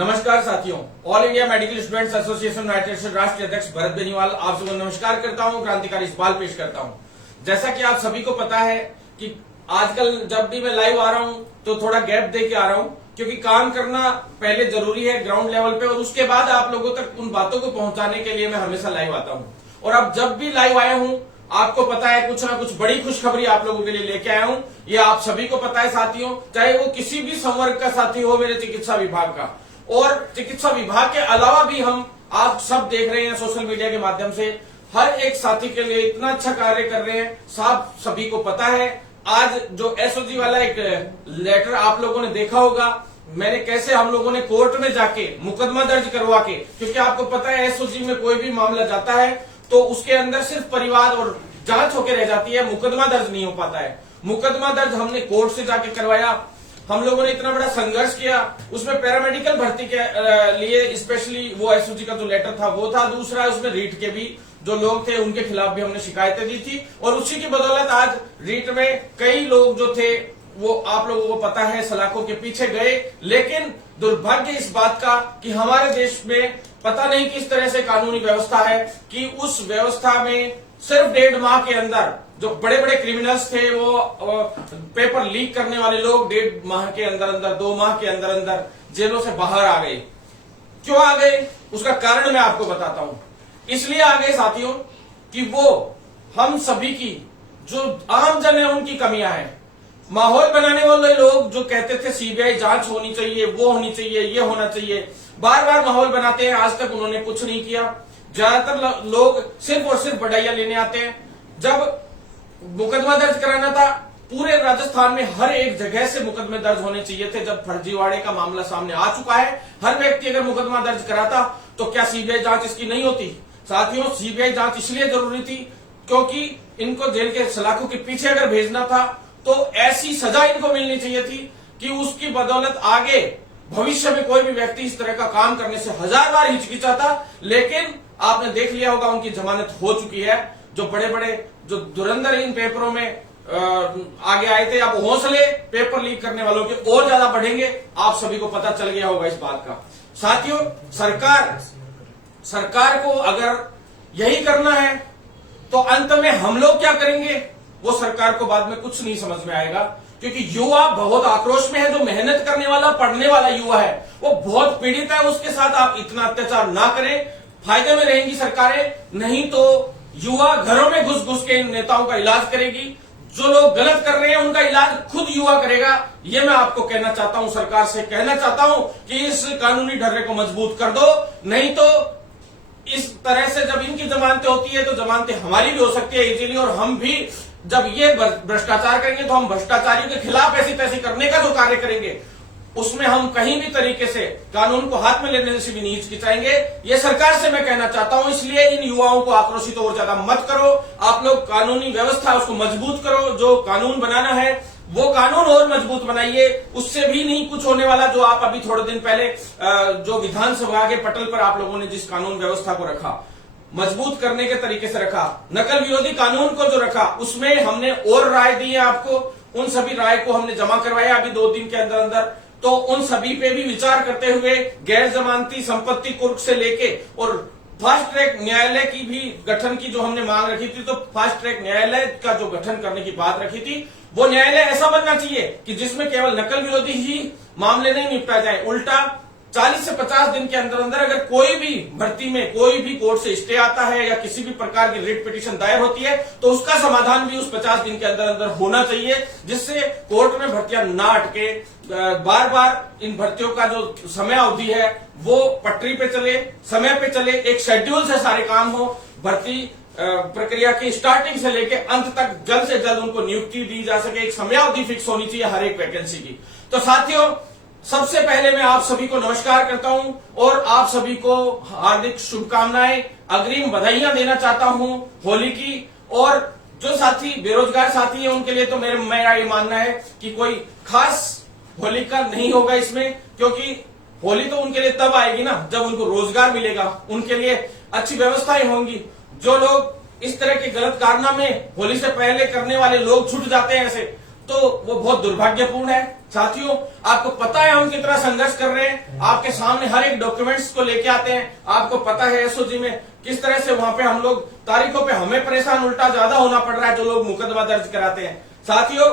नमस्कार साथियों, all India medical students association United state राष्ट्रीय अध्यक्ष भरत बेनीवाल आप सबको नमस्कार करता हूं, क्रांतिकारी सवाल पेश करता हूं। जैसा कि आप सभी को पता है कि आजकल जब भी मैं लाइव आ रहा हूं तो थोड़ा गैप दे के आ रहा हूं, क्योंकि काम करना पहले जरूरी है ग्राउंड लेवल पे और उसके बाद आप लोगों तक उन बातों को पहुंचाने के लिए मैं हमेशा लाइव आता हूं। और अब जब भी लाइव आया हूं, आपको पता है कुछ ना कुछ बड़ी खुशखबरी आप लोगों के लिए लेके आया हूं। ये आप सभी को पता है साथियों, चाहे वो किसी भी संवर्ग का साथी हो मेरे चिकित्सा विभाग का, और चिकित्सा विभाग के अलावा भी हम आप सब देख रहे हैं सोशल मीडिया के माध्यम से हर एक साथी के लिए इतना अच्छा कार्य कर रहे हैं। साफ सभी को पता है, आज जो एसओजी वाला एक लेटर आप लोगों ने देखा होगा, मैंने कैसे हम लोगों ने कोर्ट में जाके मुकदमा दर्ज करवा के, क्योंकि आपको पता है एसओजी में कोई भी मामला जाता है तो उसके अंदर सिर्फ परिवार और जांच होकर रह जाती है, मुकदमा दर्ज नहीं हो पाता है। मुकदमा दर्ज हमने कोर्ट से जाके करवाया। हम लोगों ने इतना बड़ा संघर्ष किया, उसमें पैरामेडिकल भर्ती के लिए स्पेशली वो एसओजी का जो लेटर था वो था, दूसरा उसमें रीट के भी जो लोग थे उनके खिलाफ भी हमने शिकायतें दी थी, और उसी की बदौलत आज रीट में कई लोग जो थे वो आप लोगों को पता है सलाखों के पीछे गए। लेकिन दुर्भाग्य इस बात का कि हमारे देश में पता नहीं किस तरह से कानूनी व्यवस्था है कि उस व्यवस्था में सिर्फ 1.5 माह के अंदर जो बड़े बड़े क्रिमिनल्स थे, वो पेपर लीक करने वाले लोग 1.5 माह के अंदर 2 माह के अंदर जेलों से बाहर आ गए। क्यों आ गए उसका कारण मैं आपको बताता हूं। इसलिए आ गए साथियों कि वो हम सभी की जो आम जन है उनकी कमियां हैं। माहौल बनाने वाले लोग जो कहते थे सीबीआई जांच होनी चाहिए, वो होनी चाहिए, ये होना चाहिए, बार बार माहौल बनाते हैं, आज तक उन्होंने कुछ नहीं किया। ज्यादातर लोग सिर्फ और सिर्फ बढ़ाइयां लेने आते हैं। जब मुकदमा दर्ज कराना था, पूरे राजस्थान में हर एक जगह से मुकदमे दर्ज होने चाहिए थे। जब फर्जीवाड़े का मामला सामने आ चुका है, हर व्यक्ति अगर मुकदमा दर्ज कराता तो क्या सीबीआई जांच इसकी नहीं होती? साथियों, सीबीआई जांच इसलिए जरूरी थी क्योंकि इनको जेल के सलाखों के पीछे अगर भेजना था तो ऐसी सजा इनको मिलनी चाहिए थी कि उसकी बदौलत आगे भविष्य में कोई भी व्यक्ति इस तरह का काम करने से 1000 बार हिचकिचाता। लेकिन आपने देख लिया होगा उनकी जमानत हो चुकी है। जो बड़े बड़े जो धुरंधर इन पेपरों में आगे आए थे, अब हौसले पेपर लीक करने वालों के और ज्यादा बढ़ेंगे, आप सभी को पता चल गया होगा इस बात का। साथियों, सरकार को अगर यही करना है तो अंत में हम लोग क्या करेंगे वो सरकार को बाद में कुछ नहीं समझ में आएगा, क्योंकि युवा बहुत आक्रोश में है। जो मेहनत करने वाला पढ़ने वाला युवा है वो बहुत पीड़ित है, उसके साथ आप इतना अत्याचार ना करें, फायदे में रहेंगी सरकारें। नहीं तो युवा घरों में घुस घुस के इन नेताओं का इलाज करेगी। जो लोग गलत कर रहे हैं उनका इलाज खुद युवा करेगा। ये मैं आपको कहना चाहता हूं, सरकार से कहना चाहता हूं कि इस कानूनी ढर्रे को मजबूत कर दो। नहीं तो इस तरह से जब इनकी जमानतें होती है तो जमानतें हमारी भी हो सकती है इजीली, और हम भी जब ये भ्रष्टाचार करेंगे तो हम भ्रष्टाचारियों के खिलाफ ऐसी तैसी करने का जो कार्य करेंगे उसमें हम कहीं भी तरीके से कानून को हाथ में लेने से भी नहीं हिचकिचाएंगे। ये सरकार से मैं कहना चाहता हूं। इसलिए इन युवाओं को आक्रोशित और ज्यादा मत करो। आप लोग कानूनी व्यवस्था उसको मजबूत करो। जो कानून बनाना है वो कानून और मजबूत बनाइए। उससे भी नहीं कुछ होने वाला। जो आप अभी थोड़े दिन पहले जो विधानसभा के पटल पर आप लोगों ने जिस कानून व्यवस्था को रखा, मजबूत करने के तरीके से रखा, नकल विरोधी कानून को जो रखा, उसमें हमने और राय दी है आपको। उन सभी राय को हमने जमा करवाया अभी 2 दिन के अंदर। तो उन सभी पे भी विचार करते हुए गैर जमानती संपत्ति कुर्क से लेके और फास्ट ट्रैक न्यायालय की भी गठन की जो हमने मांग रखी थी, तो फास्ट ट्रैक न्यायालय का जो गठन करने की बात रखी थी, वो न्यायालय ऐसा बनना चाहिए कि जिसमें केवल नकल विरोधी ही मामले नहीं निपटाए जाए, उल्टा 40 से 50 दिन के अंदर अगर कोई भी भर्ती में कोई भी कोर्ट से स्टे आता है या किसी भी प्रकार की रिट पिटीशन दायर होती है तो उसका समाधान भी उस 50 दिन के अंदर होना चाहिए, जिससे कोर्ट में भर्तियां ना अटके। बार बार इन भर्तियों का जो समय अवधि है वो पटरी पे चले, समय पे चले, एक शेड्यूल से सारे काम हो। भर्ती प्रक्रिया की स्टार्टिंग से लेके अंत तक जल्द से जल्द उनको नियुक्ति दी जा सके। एक समयावधि फिक्स होनी चाहिए हर एक वैकेंसी की। तो साथियों, सबसे पहले मैं आप सभी को नमस्कार करता हूं और आप सभी को हार्दिक शुभकामनाएं, अग्रिम बधाइयां देना चाहता हूं होली की। और जो साथी बेरोजगार साथी हैं उनके लिए तो मेरा ये मानना है कि कोई खास होली का नहीं होगा इसमें, क्योंकि होली तो उनके लिए तब आएगी ना जब उनको रोजगार मिलेगा, उनके लिए अच्छी व्यवस्थाएं होंगी। जो लोग इस तरह के गलत कारनामे होली से पहले करने वाले लोग छूट जाते हैं ऐसे, तो वो बहुत दुर्भाग्यपूर्ण है। साथियों, आपको पता है हम कितना संघर्ष कर रहे हैं, आपके सामने हर एक डॉक्यूमेंट्स को लेके आते हैं। आपको पता है एसओजी में किस तरह से वहां पे हम लोग तारीखों पे हमें परेशान उल्टा ज्यादा होना पड़ रहा है जो लोग मुकदमा दर्ज कराते हैं। साथियों,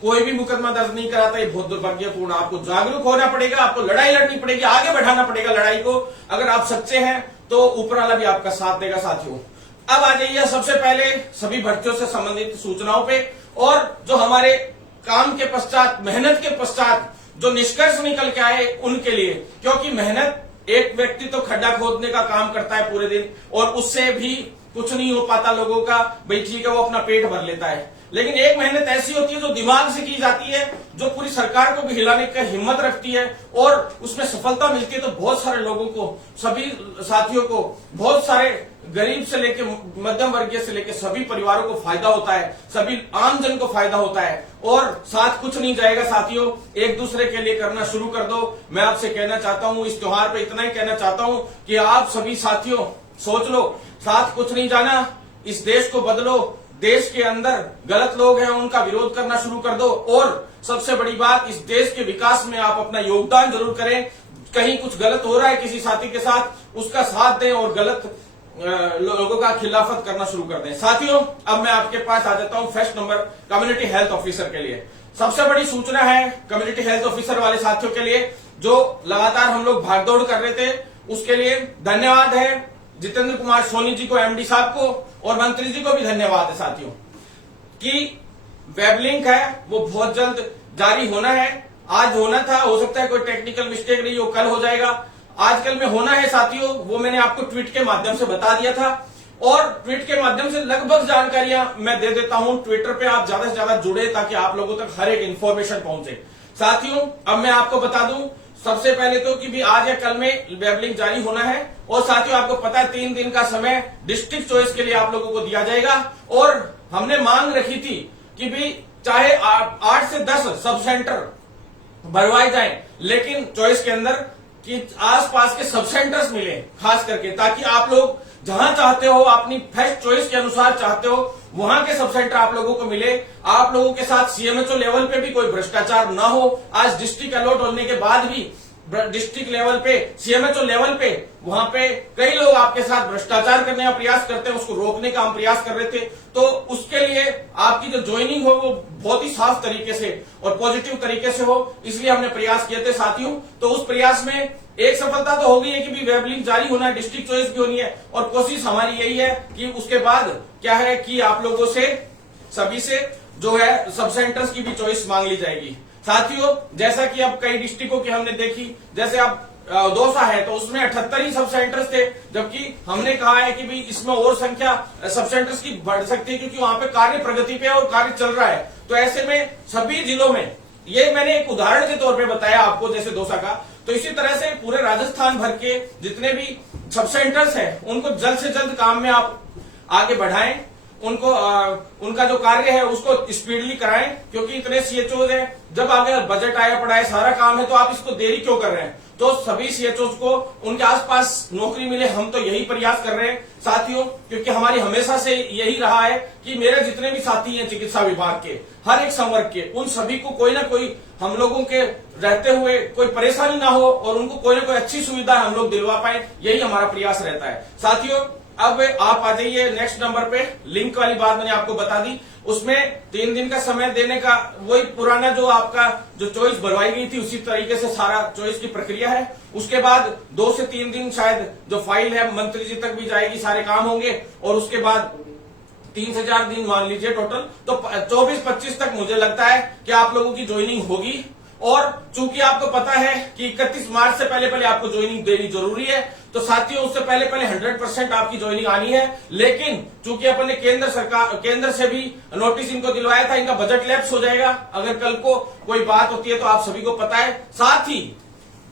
कोई भी मुकदमा दर्ज नहीं कराता, ये बहुत दुर्भाग्यपूर्ण। आपको जागरूक होना पड़ेगा, आपको लड़ाई लड़नी पड़ेगी, आगे बढ़ाना पड़ेगा लड़ाई को। अगर आप सच्चे हैं तो ऊपर वाला भी आपका साथ देगा। साथियों, अब आ जाइए सबसे पहले सभी भर्तियों से संबंधित सूचनाओं पे, और जो हमारे काम के पश्चात, मेहनत के पश्चात जो निष्कर्ष निकल के आए उनके लिए। क्योंकि मेहनत, एक व्यक्ति तो खड्डा खोदने का काम करता है पूरे दिन और उससे भी कुछ नहीं हो पाता लोगों का, भाई ठीक है वो अपना पेट भर लेता है। लेकिन एक मेहनत ऐसी होती है जो दिमाग से की जाती है, जो पूरी सरकार को भी हिलाने की हिम्मत रखती है और उसमें सफलता मिलती है। तो बहुत सारे लोगों को, सभी साथियों को, बहुत सारे गरीब से लेके मध्यम वर्गीय से लेके सभी परिवारों को फायदा होता है, सभी आमजन को फायदा होता है। और साथ कुछ नहीं जाएगा साथियों, एक दूसरे के लिए करना शुरू कर दो। मैं आपसे कहना चाहता हूं, इस त्योहार पे इतना ही कहना चाहता हूं कि आप सभी साथियों सोच लो, साथ कुछ नहीं जाना, इस देश को बदलो। देश के अंदर गलत लोग हैं उनका विरोध करना शुरू कर दो, और सबसे बड़ी बात, इस देश के विकास में आप अपना योगदान जरूर करें। कहीं कुछ गलत हो रहा है किसी साथी के साथ, उसका साथ दें और गलत लोगों का खिलाफत करना शुरू कर दें। साथियों, अब मैं आपके पास आ जाता हूं first number community health officer के लिए। सबसे बड़ी सूचना है कम्युनिटी हेल्थ ऑफिसर वाले साथियों के लिए, जो लगातार हम लोग भागदौड़ कर रहे थे, उसके लिए धन्यवाद है जितेंद्र कुमार सोनी जी को, एमडी साहब को, और मंत्री जी को भी धन्यवाद है साथियों, कि वेब लिंक है वो बहुत जल्द जारी होना है। आज होना था, हो सकता है कोई टेक्निकल मिस्टेक रही हो, कल हो जाएगा। आजकल में होना है साथियों, वो मैंने आपको ट्वीट के माध्यम से बता दिया था, और ट्वीट के माध्यम से लगभग जानकारियां मैं दे देता हूं। ट्विटर पे आप ज्यादा से ज्यादा जुड़े ताकि आप लोगों तक हर एक इंफॉर्मेशन पहुंचे। साथियों, अब मैं आपको बता दूं सबसे पहले तो कि भी आज या कल में वेब लिंक जारी होना है, और साथियों आपको पता है 3 दिन का समय डिस्ट्रिक्ट चॉइस के लिए आप लोगों को दिया जाएगा। और हमने मांग रखी थी कि भी चाहे 8 से 10 सब सेंटर भरवाए जाएं, लेकिन चॉइस के अंदर कि आसपास के सब सेंटर्स मिले खास करके, ताकि आप लोग जहां चाहते हो, अपनी फर्स्ट चॉइस के अनुसार चाहते हो, वहां के सब सेंटर आप लोगों को मिले। आप लोगों के साथ सीएमएचओ लेवल पे भी कोई भ्रष्टाचार ना हो। आज डिस्ट्रिक्ट अलॉट होने के बाद भी डिस्ट्रिक्ट लेवल पे, सीएमएचओ लेवल पे, वहां पे कई लोग आपके साथ भ्रष्टाचार करने का प्रयास करते हैं, उसको रोकने का हम प्रयास कर रहे थे। तो उसके लिए आपकी जो ज्वाइनिंग हो वो बहुत ही साफ तरीके से और पॉजिटिव तरीके से हो, इसलिए हमने प्रयास किए थे साथियों। तो उस प्रयास में एक सफलता तो हो गई है कि भी वेब लिंक जारी होना है, डिस्ट्रिक्ट चॉइस भी होनी है, और कोशिश हमारी यही है कि उसके बाद क्या है कि आप लोगों से, सभी से जो है सब सेंटर्स की भी चॉइस मांग ली जाएगी। साथियों, जैसा कि अब कई डिस्ट्रिक्टों की हमने देखी, जैसे अब दौसा है तो उसमें 78 ही सब सेंटर्स थे, जबकि हमने कहा है कि भी इसमें और संख्या सब सेंटर्स की बढ़ सकती है, क्योंकि वहां पे कार्य प्रगति पे और कार्य चल रहा है। तो ऐसे में सभी जिलों में, ये मैंने एक उदाहरण के तौर पे बताया आपको जैसे दौसा का, तो इसी तरह से पूरे राजस्थान भर के जितने भी सब सेंटर्स हैं उनको जल्द से जल्द काम में आप आगे बढ़ाएं, उनको उनका जो कार्य है उसको स्पीडली कराएं, क्योंकि इतने सीएचओ हैं, जब आगे बजट आया पड़ा है, सारा काम है, तो आप इसको देरी क्यों कर रहे हैं। तो सभी सीएचओ को उनके आसपास नौकरी मिले, हम तो यही प्रयास कर रहे हैं साथियों, क्योंकि हमारी हमेशा से यही रहा है कि मेरे जितने भी साथी हैं चिकित्सा विभाग के, हर एक संवर्ग के, उन सभी को कोई ना कोई हम लोगों के रहते हुए कोई परेशानी ना हो और उनको कोई ना कोई अच्छी सुविधा हम लोग दिलवा पाए, यही हमारा प्रयास रहता है साथियों। अब आप आ जाइए नेक्स्ट नंबर पे, लिंक वाली बात मैंने आपको बता दी, उसमें 3 दिन का समय देने का, वही पुराना जो आपका जो चॉइस भरवाई गई थी उसी तरीके से सारा चॉइस की प्रक्रिया है। उसके बाद 2 से 3 दिन शायद जो फाइल है मंत्री जी तक भी जाएगी, सारे काम होंगे, और उसके बाद 3 से 4 दिन मान लीजिए टोटल, तो 24-25 तक मुझे लगता है कि आप लोगों की ज्वाइनिंग होगी। और चूंकि आपको पता है कि 31 मार्च से पहले पहले आपको ज्वाइनिंग देनी जरूरी है, तो साथियों उससे पहले पहले 100% आपकी ज्वाइनिंग आनी है। लेकिन चूंकि अपन ने केंद्र से भी नोटिस इनको दिलवाया था, इनका बजट लैप्स हो जाएगा अगर कल को कोई बात होती है, तो आप सभी को पता है। साथ ही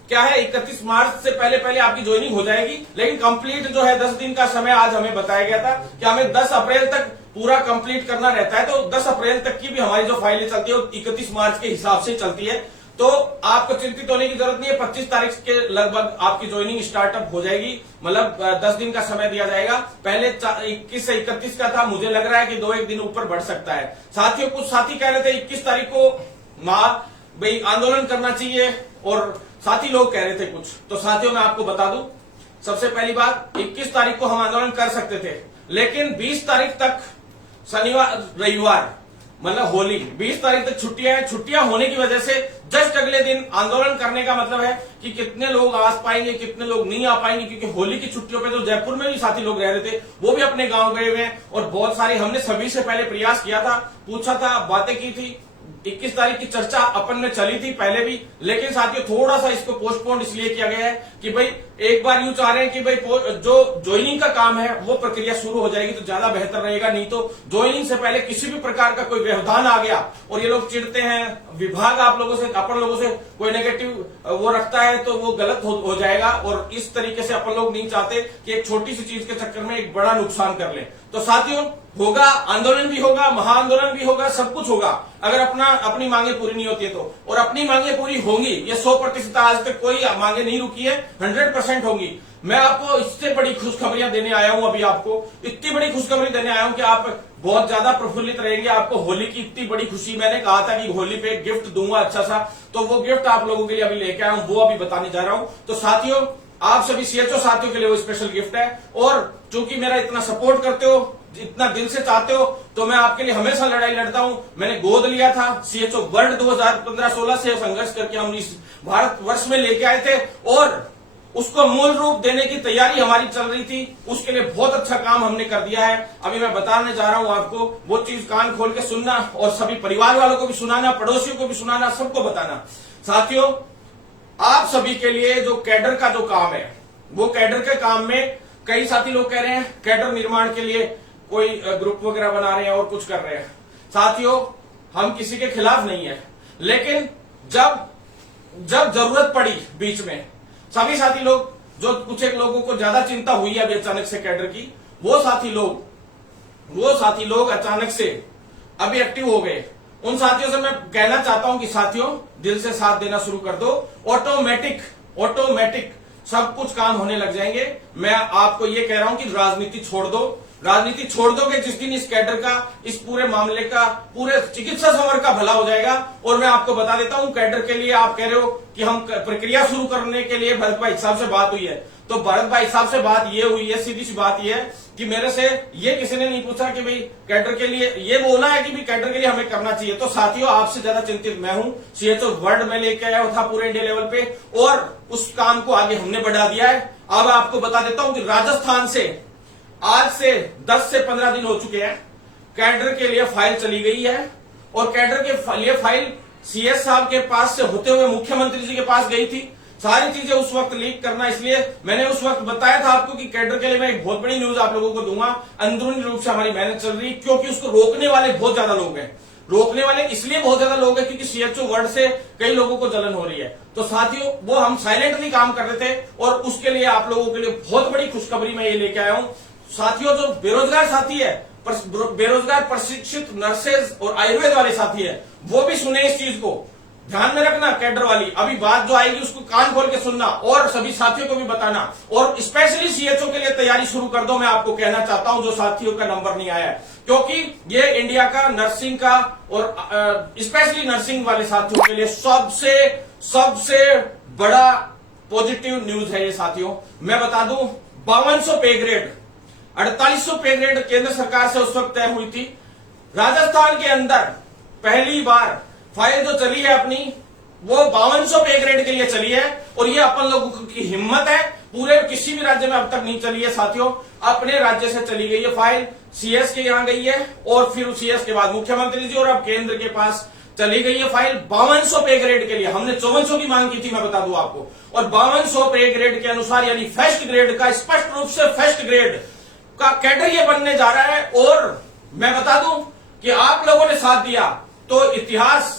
क्या है, 31 मार्च से पहले पहले आपकी ज्वाइनिंग हो जाएगी, लेकिन कंप्लीट जो है 10 दिन का समय आज हमें बताया गया था कि हमें 10 अप्रैल तक पूरा कंप्लीट करना रहता है। तो 10 अप्रैल तक की भी हमारी जो फाइलें चलती है वो 31 मार्च के हिसाब से चलती है, तो आपको चिंतित होने की जरूरत नहीं है। 25 तारीख के लगभग आपकी ज्वाइनिंग स्टार्टअप हो जाएगी, मतलब 10 दिन का समय दिया जाएगा। पहले 21 से 31 का था, मुझे लग रहा है कि 2-1 दिन ऊपर बढ़ सकता है। साथियों, कुछ साथी कह रहे थे 21 तारीख को भाई आंदोलन करना चाहिए और साथी लोग कह रहे थे कुछ। तो साथियों मैं आपको बता दूं, सबसे पहली बात 21 तारीख को हम आंदोलन कर सकते थे, लेकिन 20 तारीख तक शनिवार रविवार मतलब होली 20 तारीख तक छुट्टियां हैं। छुट्टियां होने की वजह से जस्ट अगले दिन आंदोलन करने का मतलब है कि कितने लोग आ पाएंगे कितने लोग नहीं आ पाएंगे, क्योंकि होली की छुट्टियों पे तो जयपुर में भी साथी लोग रह रहे थे, वो भी अपने गांव गए हुए हैं। और बहुत सारे हमने सभी से पहले प्रयास किया था, पूछा था, बातें की थी। 21 तारीख की चर्चा अपन में चली थी पहले भी, लेकिन साथियों थोड़ा सा इसको पोस्टपोन इसलिए किया गया है कि भाई एक बार यूं चाह रहे हैं कि भाई जो ज्वाइनिंग का काम है वो प्रक्रिया शुरू हो जाएगी तो ज्यादा बेहतर रहेगा। नहीं तो ज्वाइनिंग से पहले किसी भी प्रकार का कोई व्यवधान आ गया और ये लोग चिढ़ते हैं, विभाग आप लोगों से अपन लोगों से कोई नेगेटिव वो रखता है तो वो गलत हो जाएगा। और इस तरीके से अपन लोग नहीं चाहते कि एक छोटी सी चीज के चक्कर में एक बड़ा नुकसान कर ले। तो साथियों होगा, आंदोलन भी होगा, महाआंदोलन भी होगा, सब कुछ होगा अगर अपनी मांगे पूरी नहीं होती है तो। और अपनी मांगे पूरी होंगी, ये 100% आज तक कोई मांगे नहीं रुकी है, 100% होंगी। मैं आपको इससे बड़ी खुशखबरियां देने आया हूं, अभी आपको इतनी बड़ी खुशखबरी देने आया हूं कि आप बहुत ज्यादा प्रफुल्लित रहेंगे। आपको होली की इतनी बड़ी खुशी, मैंने कहा था कि होली पे गिफ्ट दूंगा अच्छा सा, तो वो गिफ्ट आप लोगों के लिए अभी लेके आया हूं, वो अभी बताने जा रहा हूं। तो साथियों आप सभी सीएचओ साथियों के लिए वो स्पेशल गिफ्ट है। और चूंकि मेरा इतना सपोर्ट करते हो, इतना दिल से चाहते हो, तो मैं आपके लिए हमेशा लड़ाई लड़ता हूं। मैंने गोद लिया था सीएचओ वर्ल्ड 2015-16 से संघर्ष करके हम इस भारत वर्ष में लेके आए थे और उसको मूल रूप देने की तैयारी हमारी चल रही थी। उसके लिए बहुत अच्छा काम हमने कर दिया है। अभी मैं बताने जा रहा हूं आपको, वो चीज कान खोल के सुनना और सभी परिवार वालों को भी सुनाना, पड़ोसियों को भी सुनाना, सबको बताना। साथियों आप सभी के लिए जो कैडर का जो काम है, वो कैडर के काम में कई साथी लोग कह रहे हैं कैडर निर्माण के लिए कोई ग्रुप वगैरह बना रहे हैं और कुछ कर रहे हैं। साथियों हम किसी के खिलाफ नहीं है, लेकिन जब जरूरत पड़ी बीच में सभी साथी लोग, जो कुछ एक लोगों को ज्यादा चिंता हुई है अभी अचानक से कैडर की, वो साथी लोग अचानक से अभी एक्टिव हो गए। उन साथियों से मैं कहना चाहता हूं कि साथियों दिल से साथ देना शुरू कर दो, ऑटोमेटिक सब कुछ काम होने लग जाएंगे। मैं आपको ये कह रहा हूं कि राजनीति छोड़ दो। राजनीति छोड़ दोगे जिस दिन इस कैडर का, इस पूरे मामले का, पूरे चिकित्सा समर का भला हो जाएगा। और मैं आपको बता देता हूं कैडर के लिए आप कह रहे हो कि हम प्रक्रिया शुरू करने के लिए भरत भाई साहब से बात हुई है, तो भरत भाई साहब से बात ये हुई है, सीधी सी बात ये है कि मेरे से ये किसी ने नहीं पूछा कि भाई कैडर के लिए, ये बोला है कि भाई कैडर के लिए हमें करना चाहिए। तो साथियों आपसे ज्यादा चिंतित मैं हूं। सीएचओ वर्ल्ड में लेके आया था पूरे इंडिया लेवल पे और उस काम को आगे हमने बढ़ा दिया है। अब आपको बता देता हूं कि राजस्थान से आज से 10 से 15 दिन हो चुके हैं, कैडर के लिए फाइल चली गई है और कैडर के लिए फाइल सीएस साहब के पास से होते हुए मुख्यमंत्री जी के पास गई थी। सारी चीजें उस वक्त लीक करना, इसलिए मैंने उस वक्त बताया था आपको कि कैडर के लिए मैं एक बहुत बड़ी न्यूज आप लोगों को दूंगा। अंदरूनी रूप से हमारी मेहनत चल रही है, क्योंकि उसको रोकने वाले बहुत ज्यादा लोग हैं। रोकने वाले इसलिए बहुत ज्यादा लोग हैं क्योंकि सीएचओ वर्ड से कई लोगों को जलन हो रही है। तो साथियों वो हम साइलेंटली काम कर रहे थे और उसके लिए आप लोगों के लिए बहुत बड़ी खुशखबरी मैं ये लेके आया हूं। साथियों जो बेरोजगार साथी है, बेरोजगार प्रशिक्षित नर्सेज और आयुर्वेद वाले साथी है, वो भी सुने इस चीज को, ध्यान में रखना। कैडर वाली अभी बात जो आएगी उसको कान खोल के सुनना और सभी साथियों को भी बताना। और स्पेशली सीएचओ के लिए तैयारी शुरू कर दो, मैं आपको कहना चाहता हूं, जो साथियों का नंबर नहीं आया है, क्योंकि ये इंडिया का नर्सिंग का और स्पेशली नर्सिंग वाले साथियों के लिए सबसे बड़ा पॉजिटिव न्यूज है ये। साथियों मैं बता दूं 5200 पे ग्रेड, 4800 पे ग्रेड केंद्र सरकार से उस वक्त तय हुई थी। राजस्थान के अंदर पहली बार फाइल जो चली है अपनी, वो 5200 पे ग्रेड के लिए चली है। और ये अपन लोगों की हिम्मत है, पूरे किसी भी राज्य में अब तक नहीं चली है साथियों। अपने राज्य से चली गई है फाइल, सीएस के यहां गई है और फिर सीएस के बाद मुख्यमंत्री जी और अब केंद्र के पास चली गई है फाइल 5200 पे ग्रेड के लिए। हमने 5400 की मांग की थी, मैं बता दूं आपको, और 5200 पे ग्रेड के अनुसार यानी फर्स्ट ग्रेड का, स्पष्ट रूप से फर्स्ट ग्रेड का कैडर ये बनने जा रहा है। और मैं बता दूं कि आप लोगों ने साथ दिया तो इतिहास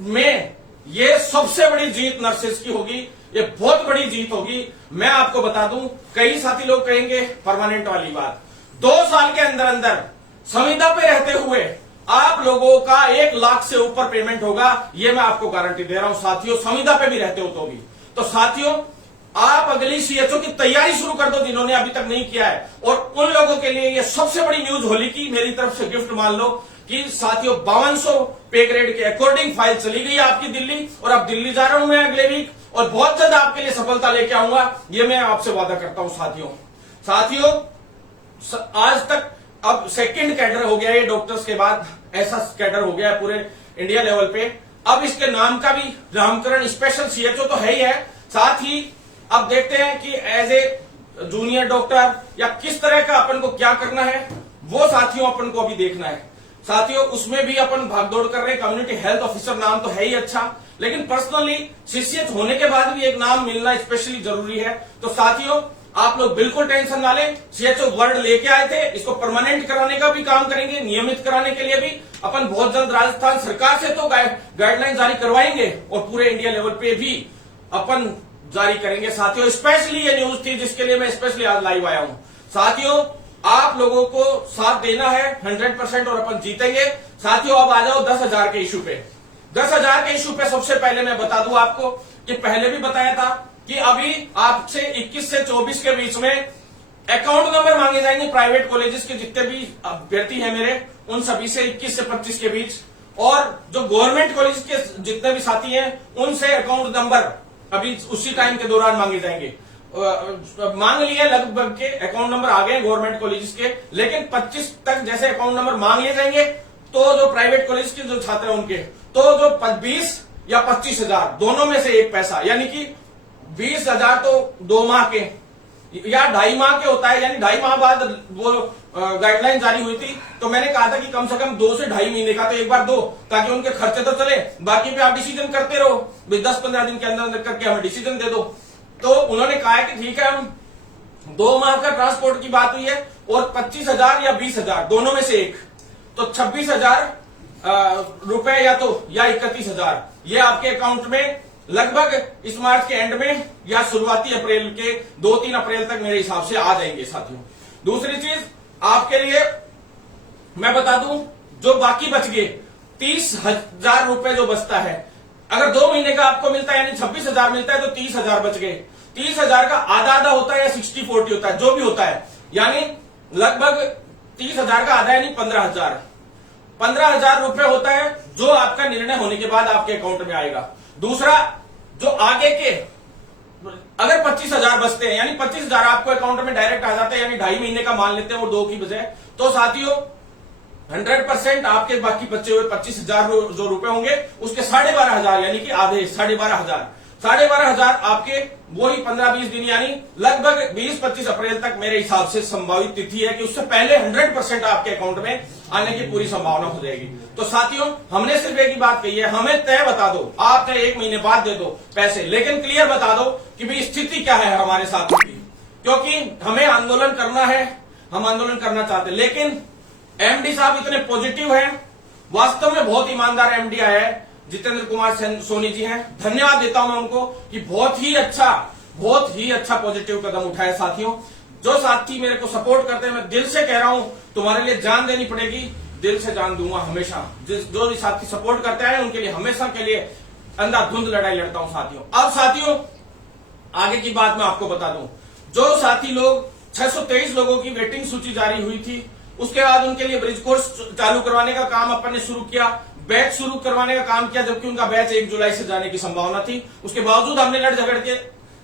में ये सबसे बड़ी जीत नर्सेज की होगी, ये बहुत बड़ी जीत होगी। मैं आपको बता दूं, कई साथी लोग कहेंगे परमानेंट वाली बात, 2 साल के अंदर अंदर संविदा पे रहते हुए आप लोगों का 1 लाख से ऊपर पेमेंट होगा, ये मैं आपको गारंटी दे रहा हूं साथियों, संविदा पे भी रहते हो तो भी। तो साथियों आप अगली सीएचओ की तैयारी शुरू कर दो जिन्होंने अभी तक नहीं किया है। और उन लोगों के लिए ये सबसे बड़ी न्यूज होली की मेरी तरफ से गिफ्ट मान लो कि साथियों 5200 पे ग्रेड के अकॉर्डिंग फाइल चली गई आपकी दिल्ली, और अब दिल्ली जा रहा हूं मैं अगले वीक, और बहुत जल्द आपके लिए सफलता लेके आऊंगा, ये मैं आपसे वादा करता हूं साथियों। आज तक अब सेकंड कैडर हो गया ये डॉक्टर्स के बाद, ऐसा कैडर हो गया है पूरे इंडिया लेवल पे। अब इसके नाम का भी नामकरण स्पेशल सीएचओ तो है ही है, साथ ही अब देखते हैं कि एज ए जूनियर डॉक्टर या किस तरह का अपन को क्या करना है, वो साथियों अपन को अभी देखना है। साथियों उसमें भी अपन भागदौड़ कर रहे हैं, कम्युनिटी हेल्थ ऑफिसर नाम तो है ही अच्छा, लेकिन पर्सनली सीसीएच होने के बाद भी एक नाम मिलना स्पेशली जरूरी है। तो साथियों आप लोग बिल्कुल टेंशन ना लें, सीएचओ वर्ड लेके आए थे, इसको परमानेंट कराने का भी काम करेंगे, नियमित कराने के लिए भी अपन बहुत जल्द राजस्थान सरकार से तो गाइडलाइन जारी करवाएंगे, और पूरे इंडिया लेवल पे भी अपन जारी करेंगे। साथियों स्पेशली ये न्यूज थी जिसके लिए मैं स्पेशली आज लाइव आया हूं। साथियों आप लोगों को साथ देना है 100% और अपन जीतेंगे। साथियों अब आ जाओ 10,000 के इशू पे। 10,000 के इशू पे सबसे पहले मैं बता दूं आपको कि पहले भी बताया था कि अभी आपसे 21 से 24 के बीच में अकाउंट नंबर मांगे जाएंगे प्राइवेट कॉलेजेस के जितने भी अभ्यर्थी हैं मेरे, उन सभी से 21 से 25 के बीच, और जो गवर्नमेंट कॉलेज के जितने भी साथी हैं उनसे अकाउंट नंबर अभी उसी टाइम के दौरान मांगे जाएंगे। मांग लिए लगभग के अकाउंट नंबर आ गए गवर्नमेंट कॉलेजेस के, लेकिन 25 तक जैसे अकाउंट नंबर मांग लिए जाएंगे तो जो प्राइवेट कॉलेज के जो छात्र हैं उनके, तो जो 20 या 25,000 दोनों में से एक पैसा, यानी कि 20,000 तो 2 माह के या 2.5 माह के होता है, यानी 2.5 माह बाद वो गाइडलाइन जारी हुई थी, तो मैंने कहा था कि कम से कम 2 से 2.5 महीने का तो एक बार दो, ताकि उनके खर्चे तो चले, बाकी पे आप डिसीजन करते रहो, 10-15 दिन के अंदर करके हमें डिसीजन दे दो। तो उन्होंने कहा है कि ठीक है, हम 2 माह का ट्रांसपोर्ट की बात हुई है, और 25,000 या 20,000 दोनों में से एक, तो 26,000 रुपए या 31,000 ये आपके अकाउंट में लगभग इस मार्च के एंड में या शुरुआती अप्रैल के 2-3 अप्रैल तक मेरे हिसाब से आ जाएंगे। साथियों दूसरी चीज आपके लिए मैं बता दूं, जो बाकी बच गए 30,000 रुपए जो बचता है, अगर 2 महीने का आपको मिलता है यानी 26,000 मिलता है, तो 30,000 बच गए। 30,000 का आधा आधा होता है या 60-40 होता है, जो भी होता है, यानी लगभग 30,000 का आधा यानी 15,000 रुपए होता है, जो आपका निर्णय होने के बाद आपके अकाउंट में आएगा। दूसरा जो आगे के अगर 25,000 बचते हैं, यानी 25,000 आपको अकाउंट में डायरेक्ट आ जाते हैं, यानी 2.5 महीने का मान लेते हैं और 2 की बजाय, तो साथियों 100% आपके बाकी बचे हुए 25,000 जो रुपए होंगे उसके 12,500 यानी कि आधे 12,500 आपके वही 15-20 दिन यानी लगभग 20-25 अप्रैल तक मेरे हिसाब से संभावित तिथि है कि उससे पहले 100% आपके अकाउंट में आने की पूरी संभावना हो जाएगी। तो साथियों हमने सिर्फ एक ही बात कही है, हमें तय बता दो, आप चाहे 1 महीने बाद दे दो पैसे, लेकिन क्लियर बता दो कि भाई स्थिति क्या है हमारे साथियों की, क्योंकि हमें आंदोलन करना है, हम आंदोलन करना चाहते हैं। लेकिन एमडी साहब इतने पॉजिटिव हैं, वास्तव में बहुत ईमानदार एमडी आया है, जितेंद्र कुमार सोनी जी हैं, धन्यवाद देता हूं मैं उनको कि बहुत ही अच्छा पॉजिटिव कदम उठाया। साथियों जो साथी मेरे को सपोर्ट करते हैं, मैं दिल से कह रहा हूं तुम्हारे लिए जान देनी पड़ेगी, दिल से जान दूंगा हमेशा। जो भी साथी सपोर्ट करते हैं उनके लिए हमेशा के लिए अंधाधुंध लड़ाई लड़ता हूं साथियों। अब साथियों आगे की बात मैं आपको बता दूं, जो साथी लोग 623 लोगों की वेटिंग सूची जारी हुई थी, उसके बाद उनके लिए ब्रिज कोर्स चालू करवाने का काम अपन ने शुरू किया, बैच शुरू करवाने का काम किया, जबकि उनका बैच 1 जुलाई से जाने की संभावना थी। उसके बावजूद हमने लड़ झगड़ के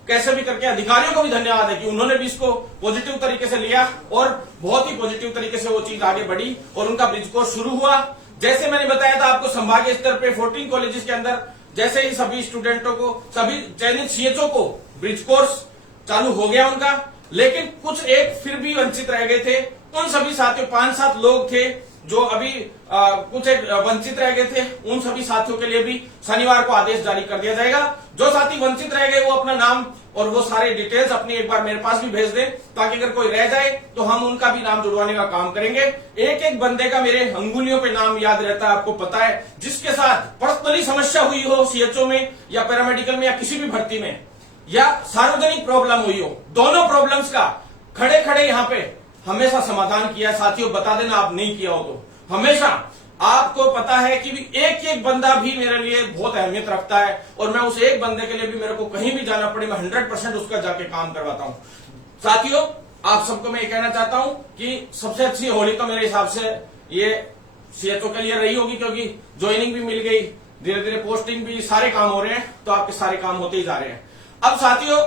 कैसे भी करके, अधिकारियों को भी धन्यवाद है कि उन्होंने भी इसको पॉजिटिव तरीके से लिया और बहुत ही पॉजिटिव तरीके से वो चीज आगे बढ़ी और उनका ब्रिज कोर्स शुरू हुआ। जैसे मैंने बताया था आपको, संभागीय स्तर पे 14 कॉलेजेस के अंदर जैसे ही सभी स्टूडेंटों को, सभी चयनित सीएचओ को ब्रिज कोर्स चालू हो गया उनका, लेकिन कुछ एक फिर भी वंचित रह गए थे। उन सभी साथियों 5-7 लोग थे जो अभी कुछ एक वंचित रह गए थे, उन सभी साथियों के लिए भी शनिवार को आदेश जारी कर दिया जाएगा। जो साथी वंचित रह गए वो अपना नाम और वो सारे डिटेल्स अपनी एक बार मेरे पास भी भेज दें, ताकि अगर कोई रह जाए तो हम उनका भी नाम जुड़वाने का काम करेंगे। एक एक बंदे का मेरे अंगुलियों पे नाम याद रहता है, आपको पता है, जिसके साथ पर्सनली समस्या हुई हो सीएचओ में या पैरामेडिकल में या किसी भी भर्ती में या सार्वजनिक प्रॉब्लम हुई हो, दोनों प्रॉब्लम्स का खड़े खड़े यहाँ पे हमेशा समाधान किया। साथियों बता देना आप नहीं किया हो तो, हमेशा आपको पता है कि एक एक बंदा भी मेरे लिए बहुत अहमियत रखता है और मैं उस एक बंदे के लिए भी मेरे को कहीं भी जाना पड़े मैं 100% उसका जाके काम करवाता हूं। साथियों आप सबको मैं ये कहना चाहता हूं कि सबसे अच्छी होली तो मेरे हिसाब से ये सीएचओ के लिए रही होगी, क्योंकि ज्वाइनिंग भी मिल गई, धीरे धीरे पोस्टिंग भी, सारे काम हो रहे हैं, तो आपके सारे काम होते ही जा रहे हैं। अब साथियों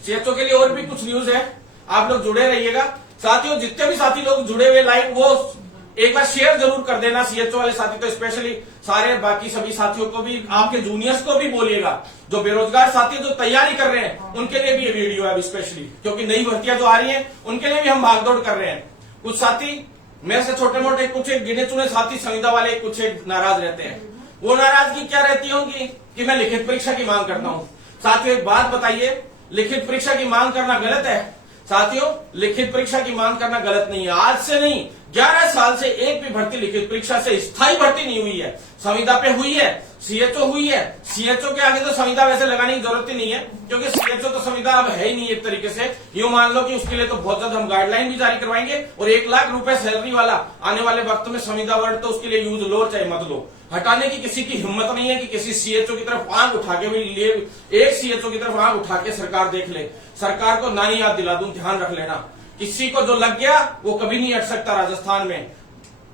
सीएचओ के लिए और भी कुछ न्यूज है, आप लोग जुड़े रहिएगा। साथियों जितने भी साथी लोग जुड़े हुए लाइव, वो एक बार शेयर जरूर कर देना। सीएचओ वाले साथी तो स्पेशली, सारे बाकी सभी साथियों को भी, आपके जूनियर्स को भी बोलिएगा, जो बेरोजगार साथी जो तैयारी कर रहे हैं उनके लिए भी ये वीडियो है स्पेशली, क्योंकि नई भर्तियां जो आ रही हैं उनके लिए भी हम भागदौड़ कर रहे हैं। कुछ साथी मेरे से छोटे मोटे, कुछ एक गिने चुने साथी संविदा वाले कुछ एक नाराज रहते हैं। वो नाराजगी क्या रहती होगी कि मैं लिखित परीक्षा की मांग करता हूं। साथियों एक बात बताइए, लिखित परीक्षा की मांग करना गलत है? साथियों लिखित परीक्षा की मांग करना गलत नहीं है। आज से नहीं, 11 साल से एक भी भर्ती लिखित परीक्षा से स्थायी भर्ती नहीं हुई है। संविदा पे हुई है, सीएचओ हुई है। सीएचओ के आगे तो संविदा वैसे लगाने की जरूरत ही नहीं है, क्योंकि सीएचओ तो संविदा अब है ही नहीं एक तरीके से। यूं मान लो कि उसके लिए तो बहुत जल्द हम गाइडलाइन भी जारी करवाएंगे, और 1 लाख रुपए सैलरी वाला आने वाले वक्त में संविदा वर्ड तो उसके लिए यूज लो चाहे मत लो, हटाने की किसी की हिम्मत नहीं है कि किसी सीएचओ की तरफ आंख उठा के भी लिए, एक सीएचओ की तरफ आंख उठा के सरकार देख ले। सरकार को ना ही याद दिला दूं, ध्यान रख लेना, किसी को जो लग गया वो कभी नहीं हट सकता। राजस्थान में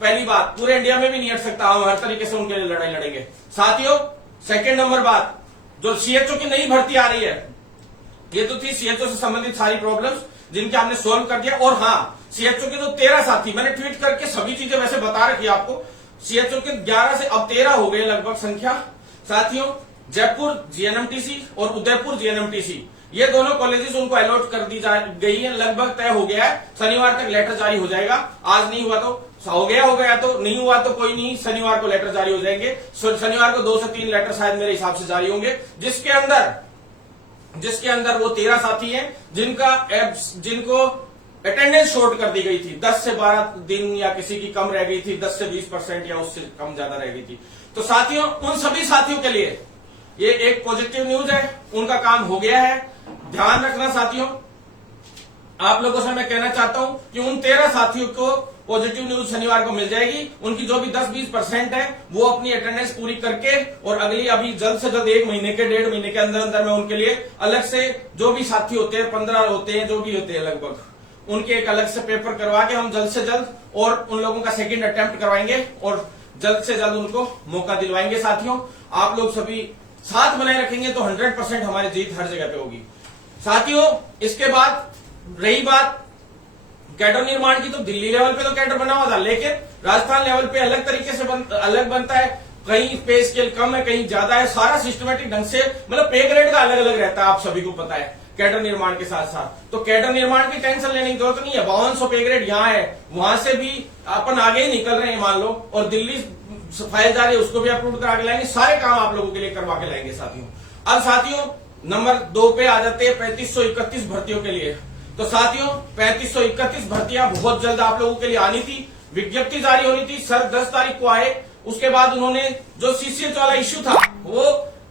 पहली बात, पूरे इंडिया में भी नहीं हट सकता। हम हर तरीके से उनके लिए लड़ाई लड़ेंगे। साथियों सेकंड नंबर बात, जो सीएचओ की नई भर्ती आ रही है, ये तो थी सीएचओ से संबंधित सारी प्रॉब्लम्स जिनके हमने सोल्व कर दिया। और हाँ, सीएचओ के जो 13 साथी, मैंने ट्वीट करके सभी चीजें वैसे बता रखी है आपको, सीएचओ के 11 से अब 13 हो गए लगभग संख्या। साथियों जयपुर जीएनएमटीसी और उदयपुर जीएनएमटीसी, ये दोनों कॉलेजेस उनको अलॉट कर दी जा गई है, लगभग तय हो गया है। शनिवार तक लेटर जारी हो जाएगा। आज नहीं हुआ तो हो गया तो नहीं हुआ तो कोई नहीं, शनिवार को लेटर जारी हो जाएंगे। शनिवार को 2 से 3 लेटर शायद मेरे हिसाब से जारी होंगे, जिसके अंदर वो 13 साथी हैं जिनको अटेंडेंस शॉर्ट कर दी गई थी। 10 से 12 दिन या किसी की कम रह गई थी, 10 से 20% या उससे कम ज्यादा रह गई थी। तो साथियों उन सभी साथियों के लिए ये एक पॉजिटिव न्यूज है, उनका काम हो गया है। ध्यान रखना साथियों, आप लोगों से मैं कहना चाहता हूं कि उन 13 साथियों को पॉजिटिव न्यूज शनिवार को मिल जाएगी। उनकी जो भी 10-20% है वो अपनी अटेंडेंस पूरी करके, और अगली अभी जल्द से जल्द 1 महीने के 1.5 महीने के अंदर मैं उनके लिए अलग से, जो भी साथी होते हैं 15 होते हैं जो भी होते हैं लगभग, उनके एक अलग से पेपर करवा के हम जल्द से जल्द और उन लोगों का सेकंड अटेम्प्ट करवाएंगे और जल्द से जल्द उनको मौका दिलवाएंगे। साथियों आप लोग सभी साथ बनाए रखेंगे तो 100% हमारी जीत हर जगह पे होगी। साथियों इसके बाद रही बात कैडर निर्माण की, तो दिल्ली लेवल पे तो कैडर बना हुआ था, लेकिन राजस्थान लेवल पे अलग तरीके से अलग बनता है। कहीं पे स्केल कम है, कहीं ज्यादा है, सारा सिस्टमेटिक ढंग से, मतलब पे ग्रेड का अलग अलग रहता है, आप सभी को पता है कैडर निर्माण के साथ साथ। तो कैडर निर्माण की टेंशन लेने की जरूरत नहीं है। 5200 पे ग्रेड यहाँ है, वहां से भी अपन आगे ही निकल रहे हैं मान लो, और दिल्ली फाइल जा रही है उसको भी अप्रूव करा के लाएंगे। सारे काम आप लोगों के लिए करवा के लाएंगे साथियों। अब साथियों नंबर 2 पे आ जाते हैं 3531 भर्तियों के लिए। तो साथियों 3531 भर्तियां बहुत जल्द आप लोगों के लिए आनी थी, विज्ञप्ति जारी होनी थी। सर 10 तारीख को आए, उसके बाद उन्होंने जो सीसीएच वाला इश्यू था वो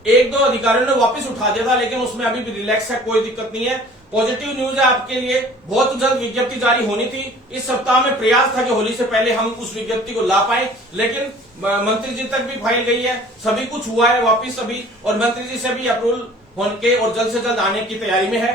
1-2 अधिकारियों ने वापस उठा दिया था, लेकिन उसमें अभी भी रिलैक्स है, कोई दिक्कत नहीं है। पॉजिटिव न्यूज है आपके लिए, बहुत जल्द विज्ञप्ति जारी होनी थी। इस सप्ताह में प्रयास था कि होली से पहले हम उस विज्ञप्ति को ला पाए, लेकिन मंत्री जी तक भी फाइल गई है, सभी कुछ हुआ है वापिस अभी, और मंत्री जी से भी अप्रूवल होने और जल्द से जल्द आने की तैयारी में है।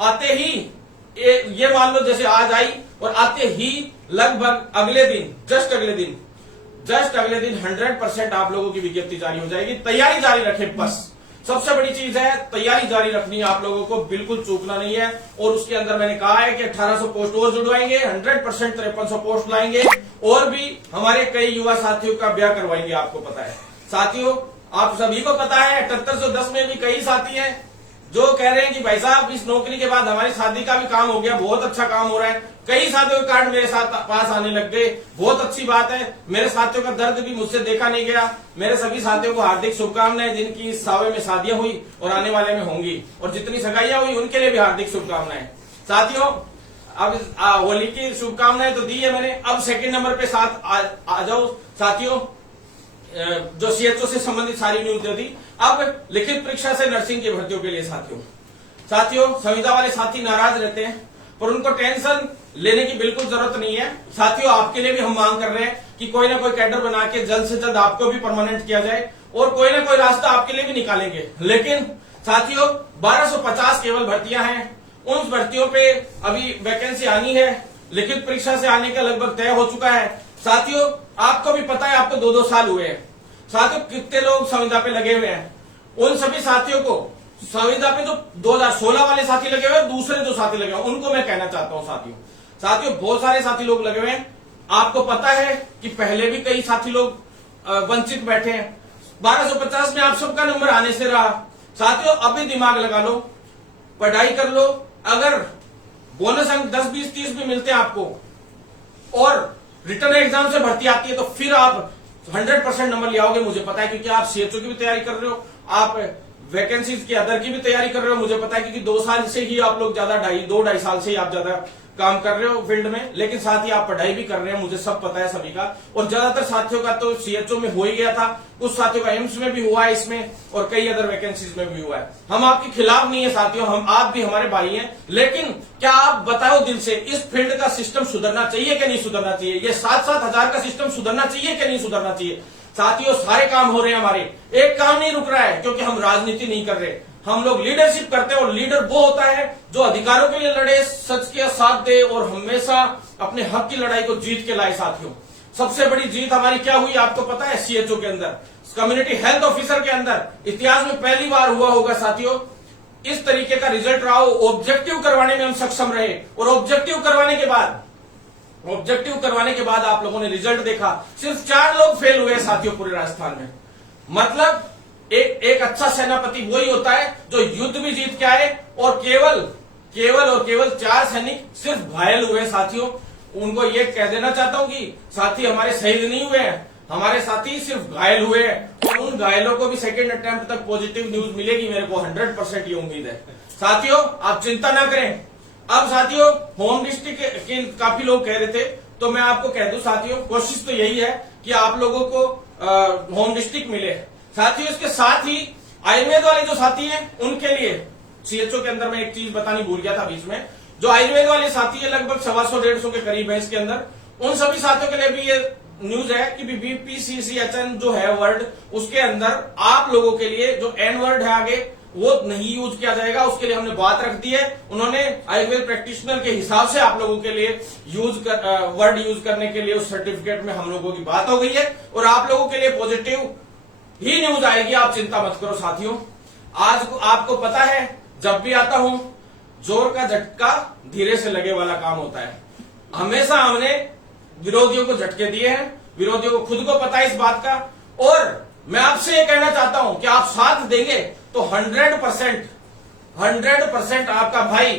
आते ही ये मान लो जैसे आज आई, और आते ही लगभग अगले दिन, जस्ट अगले दिन 100% आप लोगों की विज्ञप्ति जारी हो जाएगी। तैयारी जारी रखें, बस सबसे बड़ी चीज है, तैयारी जारी रखनी है आप लोगों को, बिल्कुल चूकना नहीं है। और उसके अंदर मैंने कहा है कि 1800 पोस्ट और जुड़वाएंगे, 100% 5300 पोस्ट लाएंगे, और भी हमारे कई युवा साथियों का ब्याह करवाएंगे, आपको पता है। साथियों आप सभी को पता है 7810 में भी कई साथी हैं जो कह रहे हैं कि भाई साहब इस नौकरी के बाद हमारी शादी का भी काम हो गया, बहुत अच्छा काम हो रहा है। कई साथियों के कार्ड मेरे साथ पास आने लग गए, बहुत अच्छी बात है। मेरे साथियों का दर्द भी मुझसे देखा नहीं गया। मेरे सभी साथियों को हार्दिक शुभकामनाएं, जिनकी इस सावे में शादियां हुई और आने वाले में होंगी, और जितनी सगाइयां हुई उनके लिए भी हार्दिक शुभकामनाएं। साथियों अब होली की शुभकामनाएं तो दी है मैंने। अब सेकंड नंबर पे साथ आ जाओ साथियों, जो सीएचओ से संबंधित सारी न्यूज दे दी। अब लिखित परीक्षा से नर्सिंग की भर्तियों के लिए साथियों संविदा वाले साथी नाराज रहते हैं, पर उनको टेंशन लेने की बिल्कुल जरूरत नहीं है। साथियों आपके लिए भी हम मांग कर रहे हैं कि कोई ना कोई कैडर बना के जल्द से जल्द आपको भी परमानेंट किया जाए, और कोई ना कोई रास्ता आपके लिए भी निकालेंगे। लेकिन साथियों 1250 केवल भर्तियां हैं, उन भर्तियों पे अभी वैकेंसी आनी है, लिखित परीक्षा से आने का लगभग तय हो चुका है। साथियों आपको भी पता है, आपको 2-2 साल हुए हैं साथियों, कितने लोग संविदा पे लगे हुए हैं। उन सभी साथियों को संविदा पे जो 2016 वाले साथी लगे हुए हैं, दूसरे जो साथी लगे हुए हैं, उनको मैं कहना चाहता हूं साथियों बहुत सारे साथी लोग लगे हुए हैं। आपको पता है कि पहले भी कई साथी लोग वंचित बैठे हैं। 1250 में आप सबका नंबर आने से रहा। साथियों अभी दिमाग लगा लो, पढ़ाई कर लो। अगर बोनस अंक 10, 20, 30 भी मिलते हैं आपको और रिटर्न एग्जाम से भर्ती आती है, तो फिर आप 100% नंबर ले आओगे, मुझे पता है, क्योंकि आप सीएचओ की भी तैयारी कर रहे हो, आप वैकेंसीज की अदर की भी तैयारी कर रहे हो, मुझे पता है, क्योंकि 2 साल से ही आप लोग ज्यादा 2-2.5 साल से ही आप ज्यादा काम कर रहे हो फील्ड में, लेकिन साथ ही आप पढ़ाई भी कर रहे हैं, मुझे सब पता है सभी का। और ज्यादातर साथियों का तो सीएचओ में हो ही गया था, कुछ साथियों का एम्स में भी हुआ है इसमें, और कई अदर वैकेंसीज में भी हुआ है। हम आपके खिलाफ नहीं है साथियों, हम आप भी हमारे भाई हैं, लेकिन क्या आप बताओ दिल से, इस फील्ड का सिस्टम सुधरना चाहिए कि नहीं सुधरना चाहिए? ये 7-7 हजार का सिस्टम सुधरना चाहिए कि नहीं सुधरना चाहिए? साथियों सारे काम हो रहे हैं हमारे, एक काम नहीं रुक रहा है, क्योंकि हम राजनीति नहीं कर रहे, हम लोग लीडरशिप करते हैं। और लीडर वो होता है जो अधिकारों के लिए लड़े, सच के साथ दे और हमेशा अपने हक की लड़ाई को जीत के लाए। साथियों सबसे बड़ी जीत हमारी क्या हुई आपको पता है? सीएचओ के अंदर, कम्युनिटी हेल्थ ऑफिसर के अंदर इतिहास में पहली बार हुआ होगा साथियों, इस तरीके का रिजल्ट रहा हो। ऑब्जेक्टिव करवाने में हम सक्षम रहे, और ऑब्जेक्टिव करवाने के बाद आप लोगों ने रिजल्ट देखा, सिर्फ 4 लोग फेल हुए साथियों पूरे राजस्थान में। मतलब एक अच्छा सेनापति वही होता है जो युद्ध भी जीत के आए, और केवल 4 सैनिक सिर्फ घायल हुए साथियों। उनको ये कह देना चाहता हूं कि साथी हमारे शहीद नहीं हुए हैं, हमारे साथी सिर्फ घायल हुए हैं, और उन घायलों को भी सेकेंड अटेम्प्ट तक पॉजिटिव न्यूज मिलेगी, मेरे को 100% ये उम्मीद है। साथियों आप चिंता ना करें। अब साथियों होम डिस्ट्रिक्ट के काफी लोग कह रहे थे, तो मैं आपको कह दूं साथियों, कोशिश तो यही है कि आप लोगों को होम डिस्ट्रिक्ट मिले। साथियों इसके साथ ही आयुर्वेद वाले जो साथी हैं उनके लिए सीएचओ के अंदर मैं एक चीज बतानी भूल गया था बीच में, जो आयुर्वेद वाले साथी है लगभग 125-150 के करीब है इसके अंदर, उन सभी साथियों के लिए भी ये न्यूज है कि बीपीसीसीएचएन जो है वर्ड, उसके अंदर आप लोगों के लिए जो एन वर्ड है आगे वो नहीं यूज किया जाएगा, उसके लिए हमने बात रख दी है। उन्होंने आयुर्वेद प्रैक्टिशनर के हिसाब से आप लोगों के लिए वर्ड यूज करने के लिए उस सर्टिफिकेट में हम लोगों की बात हो गई है, और आप लोगों के लिए पॉजिटिव ही न्यूज आएगी, आप चिंता मत करो साथियों। आज आपको पता है जब भी आता हूं, जोर का झटका धीरे से लगे वाला काम होता है। हमेशा हमने विरोधियों को झटके दिए हैं, विरोधियों को खुद को पता है इस बात का, और मैं आपसे ये कहना चाहता हूं कि आप साथ देंगे तो 100% आपका भाई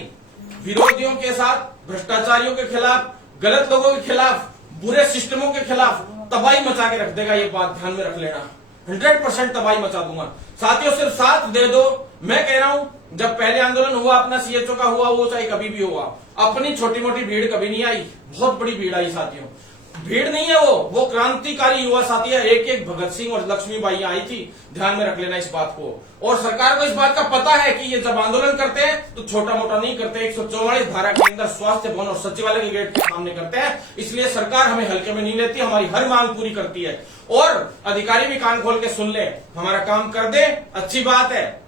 विरोधियों के साथ, भ्रष्टाचारियों के खिलाफ, गलत लोगों के खिलाफ, बुरे सिस्टमों के खिलाफ तबाही मचा के रख देगा। ये बात ध्यान में रख लेना, 100% तबाही मचा दूंगा साथियों। सिर्फ साथ दे दो। मैं कह रहा हूं जब पहले आंदोलन हुआ अपना सीएचओ का हुआ, वो चाहे कभी भी हुआ, अपनी छोटी मोटी भीड़ कभी नहीं आई, बहुत बड़ी भीड़ आई साथियों। भीड़ नहीं है वो क्रांतिकारी युवा साथी है, एक भगत सिंह और लक्ष्मीबाई आई थी, ध्यान में रख लेना इस बात को। और सरकार को इस बात का पता है कि ये जब आंदोलन करते हैं तो छोटा मोटा नहीं करते, 144 धारा के अंदर स्वास्थ्य भवन और सचिवालय के गेट के सामने करते हैं, इसलिए सरकार हमें हल्के में नहीं लेती, हमारी हर मांग पूरी करती है। और अधिकारी भी कान खोल के सुन ले, हमारा काम कर दे अच्छी बात है,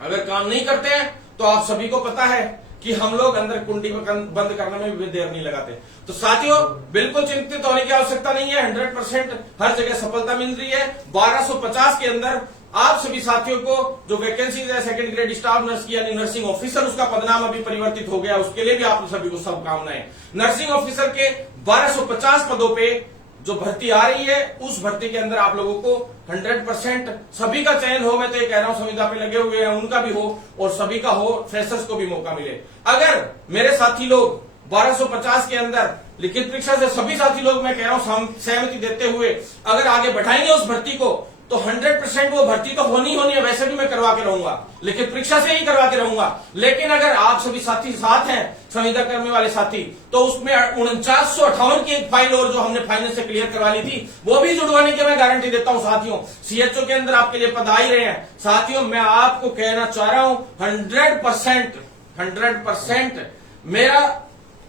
अगर काम नहीं करते हैं तो आप सभी को पता है कि हम लोग अंदर कुंडी में बंद करने में भी देर नहीं लगाते। तो साथियों बिल्कुल चिंतित होने की आवश्यकता नहीं है, 100% हर जगह सफलता मिल रही है। 1250 के अंदर आप सभी साथियों को जो वैकेंसीज है सेकंड ग्रेड स्टाफ नर्स की यानी नर्सिंग ऑफिसर, उसका पदनाम अभी परिवर्तित हो गया, उसके लिए भी आप सभी को शुभकामनाएं। नर्सिंग ऑफिसर के 1250 पदों पे जो भर्ती आ रही है, उस भर्ती के अंदर आप लोगों को 100% सभी का चयन हो। मैं तो ये कह रहा हूं संविदा पे लगे हुए हैं उनका भी हो और सभी का हो, फ्रेशर्स को भी मौका मिले। अगर मेरे साथी लोग 1250 के अंदर लिखित परीक्षा से सभी साथी लोग, मैं कह रहा हूं सहमति देते हुए अगर आगे बढ़ाएंगे उस भर्ती को, तो 100% वो भर्ती तो होनी है, वैसे भी मैं करवा के रहूंगा, लिखित परीक्षा से ही करवा के रहूंगा। लेकिन अगर आप सभी साथी साथ हैं, संविदा कर्मी वाले साथी, तो उसमें 4958 की एक फाइल और जो हमने फाइनल से क्लियर करवा ली थी, वो भी जुड़वाने की मैं गारंटी देता हूं साथियों। सीएचओ के अंदर आपके लिए पद आ ही रहे हैं साथियों। मैं आपको कहना चाह रहा हूं 100% मेरा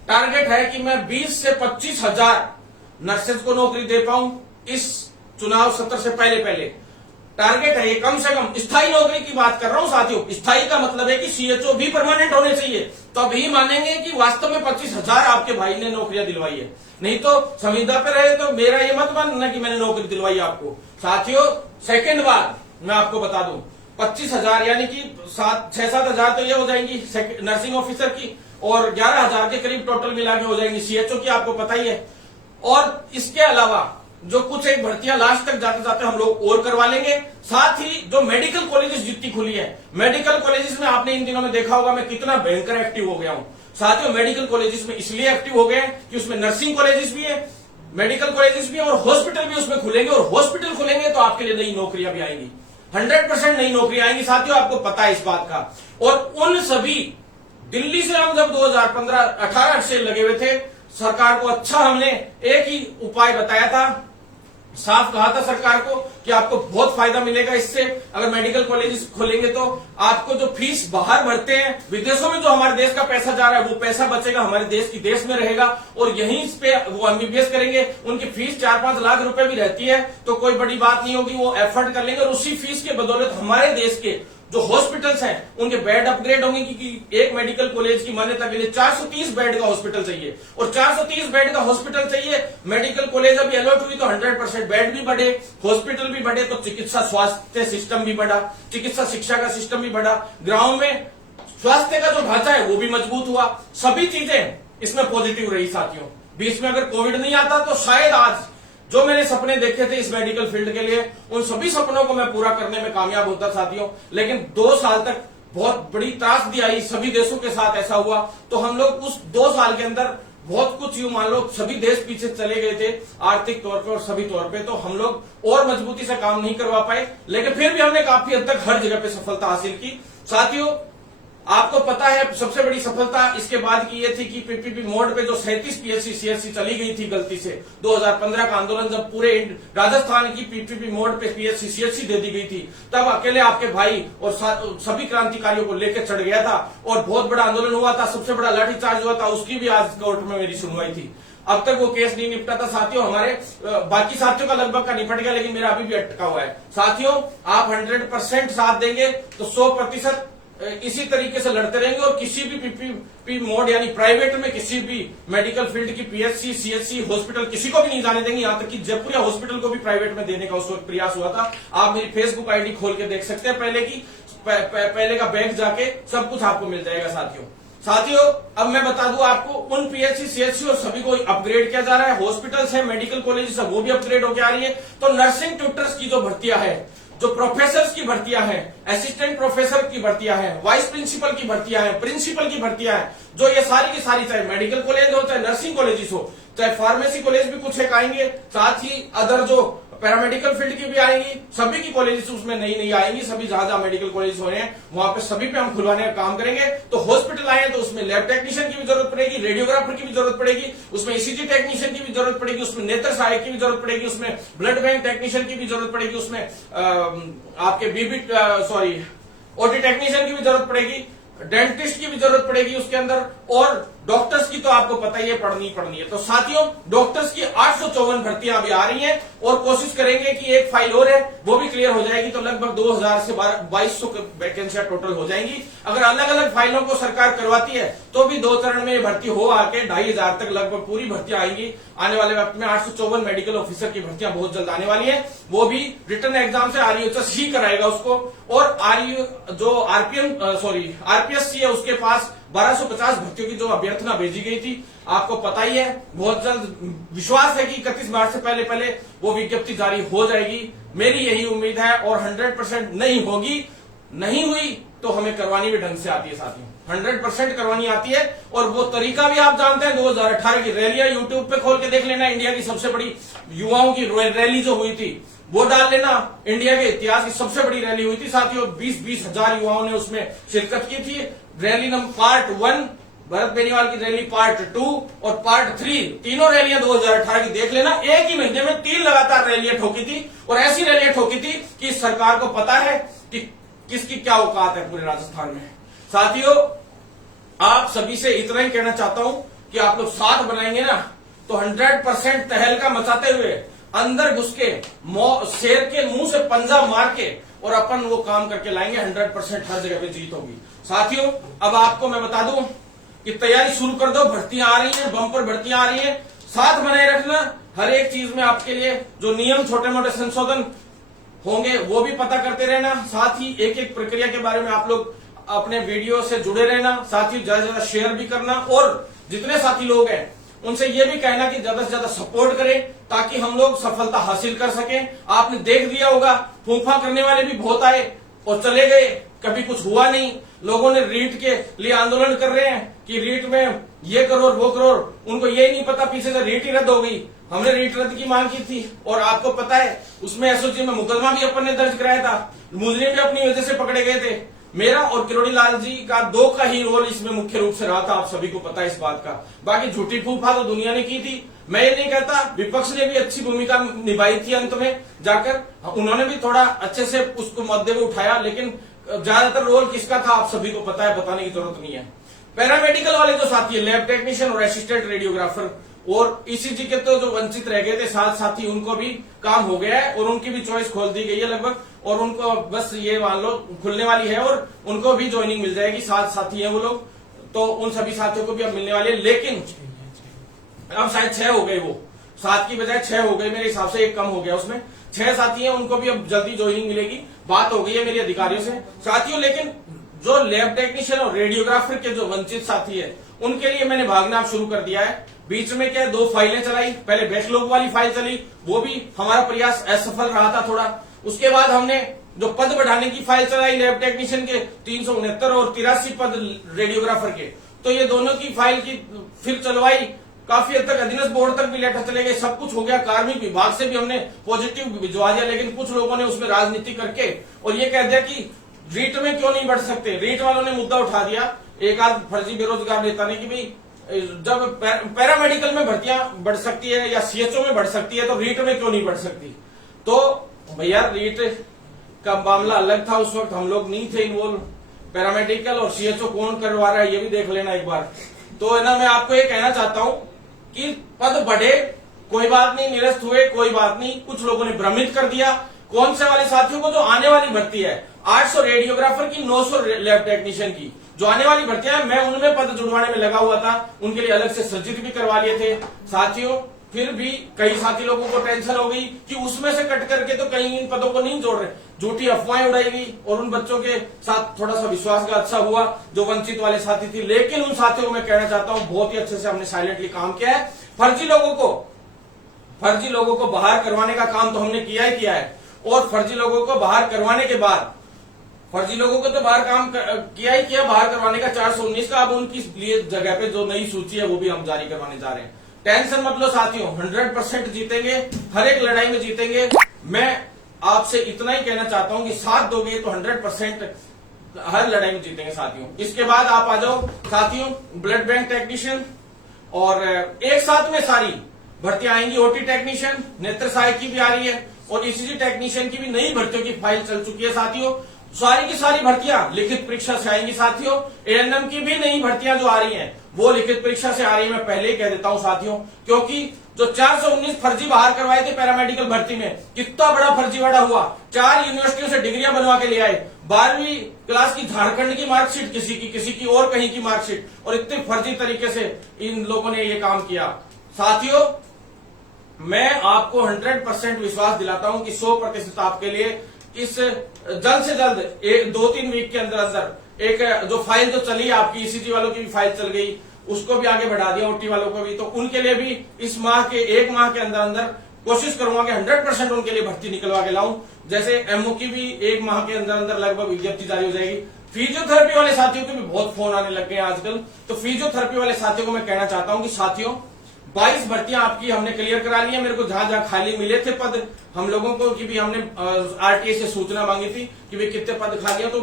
टारगेट है कि मैं 20 से 25 हजार नर्सेज को नौकरी दे पाऊं इस चुनाव सत्र से पहले। टारगेट है ये, कम से कम स्थायी नौकरी की बात कर रहा हूं साथियों। स्थायी का मतलब है कि सीएचओ भी परमानेंट होने चाहिए, तभी मानेंगे कि वास्तव में 25,000 आपके भाई ने नौकरियां दिलवाई है। नहीं तो संविदा पे रहे तो मेरा ये मत मानना कि मैंने नौकरी दिलवाई आपको। साथियों सेकंड बात मैं आपको बता दूं, 25,000 यानी कि 6-7 हजार तो ये हो जाएंगी नर्सिंग ऑफिसर की, और 11,000 के करीब टोटल मिला के हो जाएंगी सीएचओ की, आपको पता ही है। और इसके अलावा जो कुछ एक भर्तियां लास्ट तक जाते जाते हम लोग और करवा लेंगे। साथ ही जो मेडिकल कॉलेजेस जितनी खुली है, मेडिकल कॉलेजेस में आपने इन दिनों में देखा होगा मैं कितना भयंकर एक्टिव हो गया हूं। साथियों मेडिकल कॉलेजेस में इसलिए एक्टिव हो गए कि उसमें नर्सिंग कॉलेजेस भी है, मेडिकल कॉलेजेस भी है, और हॉस्पिटल भी उसमें खुलेंगे, और हॉस्पिटल खुलेंगे तो आपके लिए नई नौकरियां भी आएंगी, 100% नई नौकरियां आएंगी साथियों, आपको पता है इस बात का। और उन सभी दिल्ली से हम जब 2015-18 से लगे हुए थे, सरकार को अच्छा हमने एक ही उपाय बताया था, साफ कहा था सरकार को कि आपको बहुत फायदा मिलेगा इससे, अगर मेडिकल कॉलेजेस खोलेंगे तो आपको जो फीस बाहर भरते हैं विदेशों में, जो हमारे देश का पैसा जा रहा है, वो पैसा बचेगा हमारे देश की देश में रहेगा, और यहीं इस पे वो एमबीबीएस करेंगे। उनकी फीस 4-5 लाख रुपए भी रहती है तो कोई बड़ी बात नहीं होगी, वो एफर्ट कर लेंगे, और उसी फीस के बदौलत हमारे देश के जो हॉस्पिटल्स हैं उनके बेड अपग्रेड होंगे, क्योंकि एक मेडिकल कॉलेज की मान्यता के लिए 430 बेड का हॉस्पिटल चाहिए, और 430 बेड का हॉस्पिटल चाहिए। मेडिकल कॉलेज अभी अलॉट हुई तो 100% बेड भी बढ़े, हॉस्पिटल भी बढ़े, तो चिकित्सा स्वास्थ्य सिस्टम भी बढ़ा, चिकित्सा शिक्षा का सिस्टम भी बढ़ा, ग्राउंड में स्वास्थ्य का जो ढांचा है वो भी मजबूत हुआ, सभी चीजें इसमें पॉजिटिव रही साथियों। बीच में अगर कोविड नहीं आता तो शायद आज जो मैंने सपने देखे थे इस मेडिकल फील्ड के लिए, उन सभी सपनों को मैं पूरा करने में कामयाब होता साथियों। लेकिन 2 साल तक बहुत बड़ी त्रासदी आई, सभी देशों के साथ ऐसा हुआ, तो हम लोग उस 2 साल के अंदर बहुत कुछ यूं मान लो सभी देश पीछे चले गए थे आर्थिक तौर पे और सभी तौर पे, तो हम लोग और मजबूती से काम नहीं करवा पाए, लेकिन फिर भी हमने काफी हद तक हर जगह पे सफलता हासिल की साथियों। आपको पता है सबसे बड़ी सफलता इसके बाद की ये थी कि पीपीपी मोड पे जो 37 पीएचसी सीएचसी चली गई थी गलती से, 2015 का आंदोलन जब पूरे राजस्थान की पीपीपी मोड पे पीएचसी सीएचसी दे दी गई थी, तब अकेले आपके भाई और सभी क्रांतिकारियों को लेकर चढ़ गया था और बहुत बड़ा आंदोलन हुआ था, सबसे बड़ा लाठीचार्ज हुआ था, उसकी भी आज कोर्ट में मेरी सुनवाई थी। अब तक वो केस नहीं निपटा था साथियों, हमारे बाकी साथियों का लगभग का निपट गया, लेकिन मेरा अभी भी अटका हुआ है। साथियों आप 100% साथ देंगे तो 100% इसी तरीके से लड़ते रहेंगे, और किसी भी पीपीपी मोड यानी प्राइवेट में किसी भी मेडिकल फील्ड की पीएचसी सीएचसी हॉस्पिटल किसी को भी नहीं जाने देंगे, यहां तक कि जयपुरिया हॉस्पिटल को भी प्राइवेट में देने का उस वक्त प्रयास हुआ था। आप मेरी फेसबुक आईडी खोल के देख सकते हैं, पहले का बैंक जाके सब कुछ आपको मिल जाएगा साथियों। अब मैं बता दूं आपको, उन पीएचसी सीएचसी और सभी को अपग्रेड किया जा रहा है, हॉस्पिटल्स है, मेडिकल कॉलेज है, वो भी अपग्रेड होकर आ रही है। तो नर्सिंग ट्यूटर्स की जो भर्तियां है, जो प्रोफेसर्स की भर्तियां हैं, असिस्टेंट प्रोफेसर की भर्तियां हैं, वाइस प्रिंसिपल की भर्तियां हैं, प्रिंसिपल की भर्तियां हैं, जो ये सारी की सारी चाहे मेडिकल कॉलेज हो, चाहे नर्सिंग कॉलेजेस हो, चाहे फार्मेसी कॉलेज भी कुछ एक आएंगे, साथ ही अदर जो पैरामेडिकल फील्ड की भी आएंगी, सभी की कॉलेजेस उसमें नई नई आएंगी, सभी जहां जहां मेडिकल कॉलेज हो रहे हैं वहां पे सभी पे हम खुलवाने का काम करेंगे। तो हॉस्पिटल आए तो उसमें लैब टेक्नीशियन की भी जरूरत पड़ेगी, रेडियोग्राफर की भी जरूरत पड़ेगी, उसमें ईसीजी टेक्नीशियन की भी जरूरत पड़ेगी, उसमें नेत्र सहायक की भी जरूरत पड़ेगी, उसमें ब्लड बैंक टेक्नीशियन की भी जरूरत पड़ेगी, उसमें आपके ओटी टेक्नीशियन की भी जरूरत पड़ेगी, डेंटिस्ट की भी जरूरत पड़ेगी उसके अंदर, और डॉक्टर्स की तो आपको पता ही है पढ़नी है। तो साथियों डॉक्टर्स की 854 भर्तियां अभी आ रही हैं, और कोशिश करेंगे कि एक फाइल और है वो भी क्लियर हो जाएगी, तो लगभग 2000 से 2200 वैकेंसियां टोटल हो जाएंगी। अगर अलग अलग फाइलों को सरकार करवाती है तो भी 2 चरण में भर्ती हो आके 2500 तक लगभग पूरी भर्तियां आएंगी आने वाले वक्त में। 854 मेडिकल ऑफिसर की भर्तियां बहुत जल्द आने वाली है, वो भी रिटर्न एग्जाम से आरयूएचएस ही कराएगा उसको, और आरपीएससी है उसके पास 1250 भर्तियों की जो अभ्यर्थना भेजी गई थी, आपको पता ही है बहुत जल्द विश्वास है कि 31 मार्च से पहले वो विज्ञप्ति जारी हो जाएगी, मेरी यही उम्मीद है। और 100% नहीं होगी, नहीं हुई तो हमें करवानी भी ढंग से आती है साथियों, 100% करवानी आती है, और वो तरीका भी आप जानते हैं। 2018 की रैलियां यूट्यूब पे खोल के देख लेना, इंडिया की सबसे बड़ी युवाओं की रैली जो हुई थी वो डाल लेना, इंडिया के इतिहास की सबसे बड़ी रैली हुई थी साथियों, 20-20 हजार युवाओं ने उसमें शिरकत की थी। Rally number part 1 Bharat Beniwal की रैली, पार्ट 2 और पार्ट 3, तीनों रैलियां 2018 की देख लेना। एक ही महीने में 3 लगातार रैलियां ठोकी थी, और ऐसी रैलियां ठोकी थी कि सरकार को पता है कि किसकी क्या औकात है पूरे राजस्थान में। साथियों आप सभी से इतना ही कहना चाहता हूं कि आप लोग साथ बनाएंगे ना तो 100% तहलका मचाते हुए अंदर घुस के शेर के मुंह से पंजा मार के और अपन वो काम करके लाएंगे। 100% हर जगह पे जीत होगी। साथियों, अब आपको मैं बता दूं कि तैयारी शुरू कर दो, भर्तियां आ रही हैं, बम्पर भर्तियां आ रही हैं। साथ बनाए रखना, हर एक चीज में आपके लिए जो नियम छोटे मोटे संशोधन होंगे वो भी पता करते रहना। साथ ही एक एक प्रक्रिया के बारे में आप लोग अपने वीडियो से जुड़े रहना। साथ ही ज्यादा से ज्यादा शेयर भी करना और जितने साथी लोग हैं उनसे ये भी कहना कि ज्यादा से ज्यादा सपोर्ट करें ताकि हम लोग सफलता हासिल कर सकें। आपने देख दिया होगा, फूंफा करने वाले भी बहुत आए और चले गए, कभी कुछ हुआ नहीं। लोगों ने रीट के लिए आंदोलन कर रहे हैं कि रीट में ये करोड़ वो करोड़, उनको ये नहीं पता पीछे से रीट ही रद्द हो गई। हमने रीट रद्द की मांग की थी और आपको पता है उसमें एसओजी में मुकदमा भी अपन ने दर्ज कराया था, मुजरिम भी अपनी वजह से पकड़े गए थे। मेरा और किरोड़ी लाल जी का दो का ही रोल इसमें मुख्य रूप से रहा था, आप सभी को पता है इस बात का। बाकी झूठी फूफा तो दुनिया ने की थी, मैं ये नहीं कहता। विपक्ष ने भी अच्छी भूमिका निभाई थी, अंत में जाकर उन्होंने भी थोड़ा अच्छे से उसको मुद्दे को उठाया, लेकिन ज्यादातर रोल किसका था आप सभी को पता है, बताने की जरूरत नहीं है। पैरामेडिकल वाले जो साथी है, लैब टेक्नीशियन और असिस्टेंट रेडियोग्राफर और ईसीजी के तो जो वंचित रह गए थे साथ साथी, उनको भी काम हो गया है और उनकी भी चॉइस खोल दी गई है लगभग, और उनको बस ये मान लो खुलने वाली है और उनको भी ज्वाइनिंग मिल जाएगी। साथ साथी हैं वो लोग, तो उन सभी साथियों को भी अब मिलने वाली है। लेकिन अब शायद 6 हो गए, वो 7 की बजाय 6 हो गए मेरे हिसाब से, एक कम हो गया उसमें। 6 साथी हैं, उनको भी अब जल्दी ज्वाइनिंग मिलेगी, बात हो गई है मेरी अधिकारियों से। साथियों, लेकिन जो लैब टेक्नीशियन और रेडियोग्राफर के जो वंचित साथी है उनके लिए मैंने भागना शुरू कर दिया है। बीच में क्या 2 फाइलें चलाई, पहले बैकलॉग वाली फाइल चली, वो भी हमारा प्रयास असफल रहा था थोड़ा। उसके बाद हमने जो पद बढ़ाने की फाइल चलाई लैब टेक्नीशियन के 369 और 83 पद रेडियोग्राफर के, तो ये दोनों की फाइल की फिर चलवाई, काफी हद तक अधीनस्थ बोर्ड तक भी लेटर चले गए, सब कुछ हो गया। कार्मिक विभाग से भी हमने पॉजिटिव भिजवा दिया, लेकिन कुछ लोगों ने उसमें राजनीति करके और ये कह दिया कि रीट में क्यों नहीं बढ़ सकते। रीट वालों ने मुद्दा उठा दिया, एक आध फर्जी बेरोजगार नेता ने, कि भाई जब पैरामेडिकल में भर्तियां बढ़ सकती है या सीएचओ में बढ़ सकती है तो रीट में क्यों नहीं बढ़ सकती। तो भैया रीट का मामला अलग था, उस वक्त हम लोग नहीं थे इन्वॉल्व। पैरामेडिकल और सीएचओ कौन करवा रहा है ये भी देख लेना एक बार। तो है ना, मैं आपको ये कहना चाहता हूं कि पद बढ़े, कोई बात नहीं, निरस्त हुए कोई बात नहीं। कुछ लोगों ने भ्रमित कर दिया, कौन से वाले साथियों को, जो आने वाली भर्ती है 800 रेडियोग्राफर की, 900 लैब टेक्नीशियन की, जो आने वाली भर्तियां हैं, मैं उनमें पद जुड़वाने में लगा हुआ था। उनके लिए अलग से सर्जरी भी करवा लिए थे साथियों। फिर भी कई साथी लोगों को टेंशन हो गई कि उसमें से कट करके तो कहीं इन पदों को नहीं जोड़ रहे, झूठी अफवाहें उड़ाई गई और उन बच्चों के साथ थोड़ा सा विश्वासघात अच्छा हुआ जो वंचित वाले साथी थी। लेकिन उन साथियों को मैं कहना चाहता हूं बहुत ही अच्छे से हमने साइलेंटली काम किया है। फर्जी लोगों को बाहर करवाने का काम तो हमने किया ही किया है, और फर्जी लोगों को बाहर करवाने के बाद, फर्जी लोगों को तो बाहर काम किया ही किया, बाहर करवाने का 419 का अब उनकी लिए जगह पे जो नई सूची है वो भी हम जारी करवाने जा रहे हैं। टेंशन मत लो साथियों, 100% जीतेंगे, हर एक लड़ाई में जीतेंगे। मैं आपसे इतना ही कहना चाहता हूं कि साथ दोगे तो 100% हर लड़ाई में जीतेंगे साथियों। इसके बाद आप आ जाओ साथियों, ब्लड बैंक टेक्नीशियन, और एक साथ में सारी भर्तियां आएंगी। ओटी टेक्नीशियन, नेत्र सहायक की भी आ रही है और ईसीजी टेक्नीशियन की भी नई भर्तियों की फाइल चल चुकी है साथियों। सारी की सारी भर्तियां लिखित परीक्षा से आएंगी साथियों। एएनएम की भी नई भर्तियां जो आ रही हैं वो लिखित परीक्षा से आ रही है, मैं पहले ही कह देता हूं साथियों, क्योंकि जो 419 फर्जी बाहर करवाए थे पैरामेडिकल भर्ती में, कितना बड़ा फर्जीवाड़ा हुआ। 4 यूनिवर्सिटियों से डिग्रियां बनवा के ले आए, 12वीं क्लास की झारखंड की मार्कशीट किसी की और कहीं की मार्कशीट, और इतने फर्जी तरीके से इन लोगों ने ये काम किया। साथियों, मैं आपको 100% विश्वास दिलाता हूं कि 100% आपके लिए इस जल्द से जल्द 2-3 वीक के अंदर अंदर एक जो फाइल जो चली आपकी, ईसीजी वालों की भी फाइल चल गई, उसको भी आगे बढ़ा दिया, ओटी वालों को भी, तो उनके लिए भी इस माह के 1 माह के अंदर अंदर कोशिश करूंगा कि 100% उनके लिए भर्ती निकलवा के लाऊं। जैसे एमओ की भी 1 माह के अंदर अंदर लगभग विज्ञप्ति जारी हो जाएगी। फिजियोथेरेपी वाले साथियों के भी बहुत फोन आने लग गए हैं आजकल, तो फिजियोथेरेपी वाले साथियों को मैं कहना चाहता हूं कि साथियों 22 भर्तियां आपकी हमने क्लियर करा ली है। मेरे को जहां जहां खाली मिले थे पद हम लोगों को, कि भी हमने आरटीए से सूचना मांगी थी कि भाई कितने पद खाली है, तो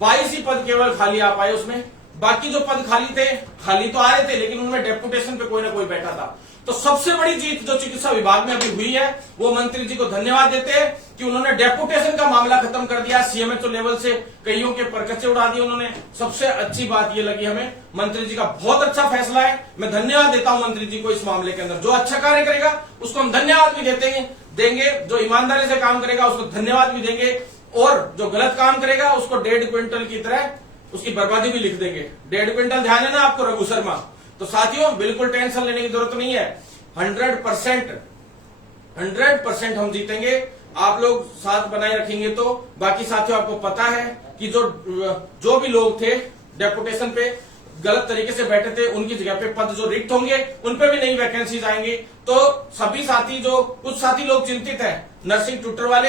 22 ही पद केवल खाली आ पाए उसमें। बाकी जो पद खाली थे, खाली तो आ रहे थे लेकिन उनमें डेपुटेशन पे कोई ना कोई बैठा था। तो सबसे बड़ी जीत जो चिकित्सा विभाग में अभी हुई है वो मंत्री जी को धन्यवाद देते हैं कि उन्होंने डेपुटेशन का मामला खत्म कर दिया। सीएमएचओ लेवल से कईयों के परकचे उड़ा दिए उन्होंने। सबसे अच्छी बात ये लगी हमें, मंत्री जी का बहुत अच्छा फैसला है। मैं धन्यवाद देता हूं मंत्री जी को इस मामले के अंदर। जो अच्छा कार्य करेगा उसको हम धन्यवाद भी देते हैं। देंगे, जो ईमानदारी से काम करेगा उसको धन्यवाद भी देंगे, और जो गलत काम करेगा उसको 1.5 क्विंटल की तरह उसकी बर्बादी भी लिख देंगे। 1.5 क्विंटल ध्यान है ना आपको रघु शर्मा? तो साथियों बिल्कुल टेंशन लेने की जरूरत नहीं है। 100% हम जीतेंगे, आप लोग साथ बनाए रखेंगे तो। बाकी साथियों आपको पता है कि जो भी लोग थे डेपुटेशन पे गलत तरीके से बैठे थे, उनकी जगह पे पद जो रिक्त होंगे उन पे भी नई वैकेंसीज आएंगी। तो सभी साथी, जो कुछ साथी लोग चिंतित हैं नर्सिंग ट्यूटर वाले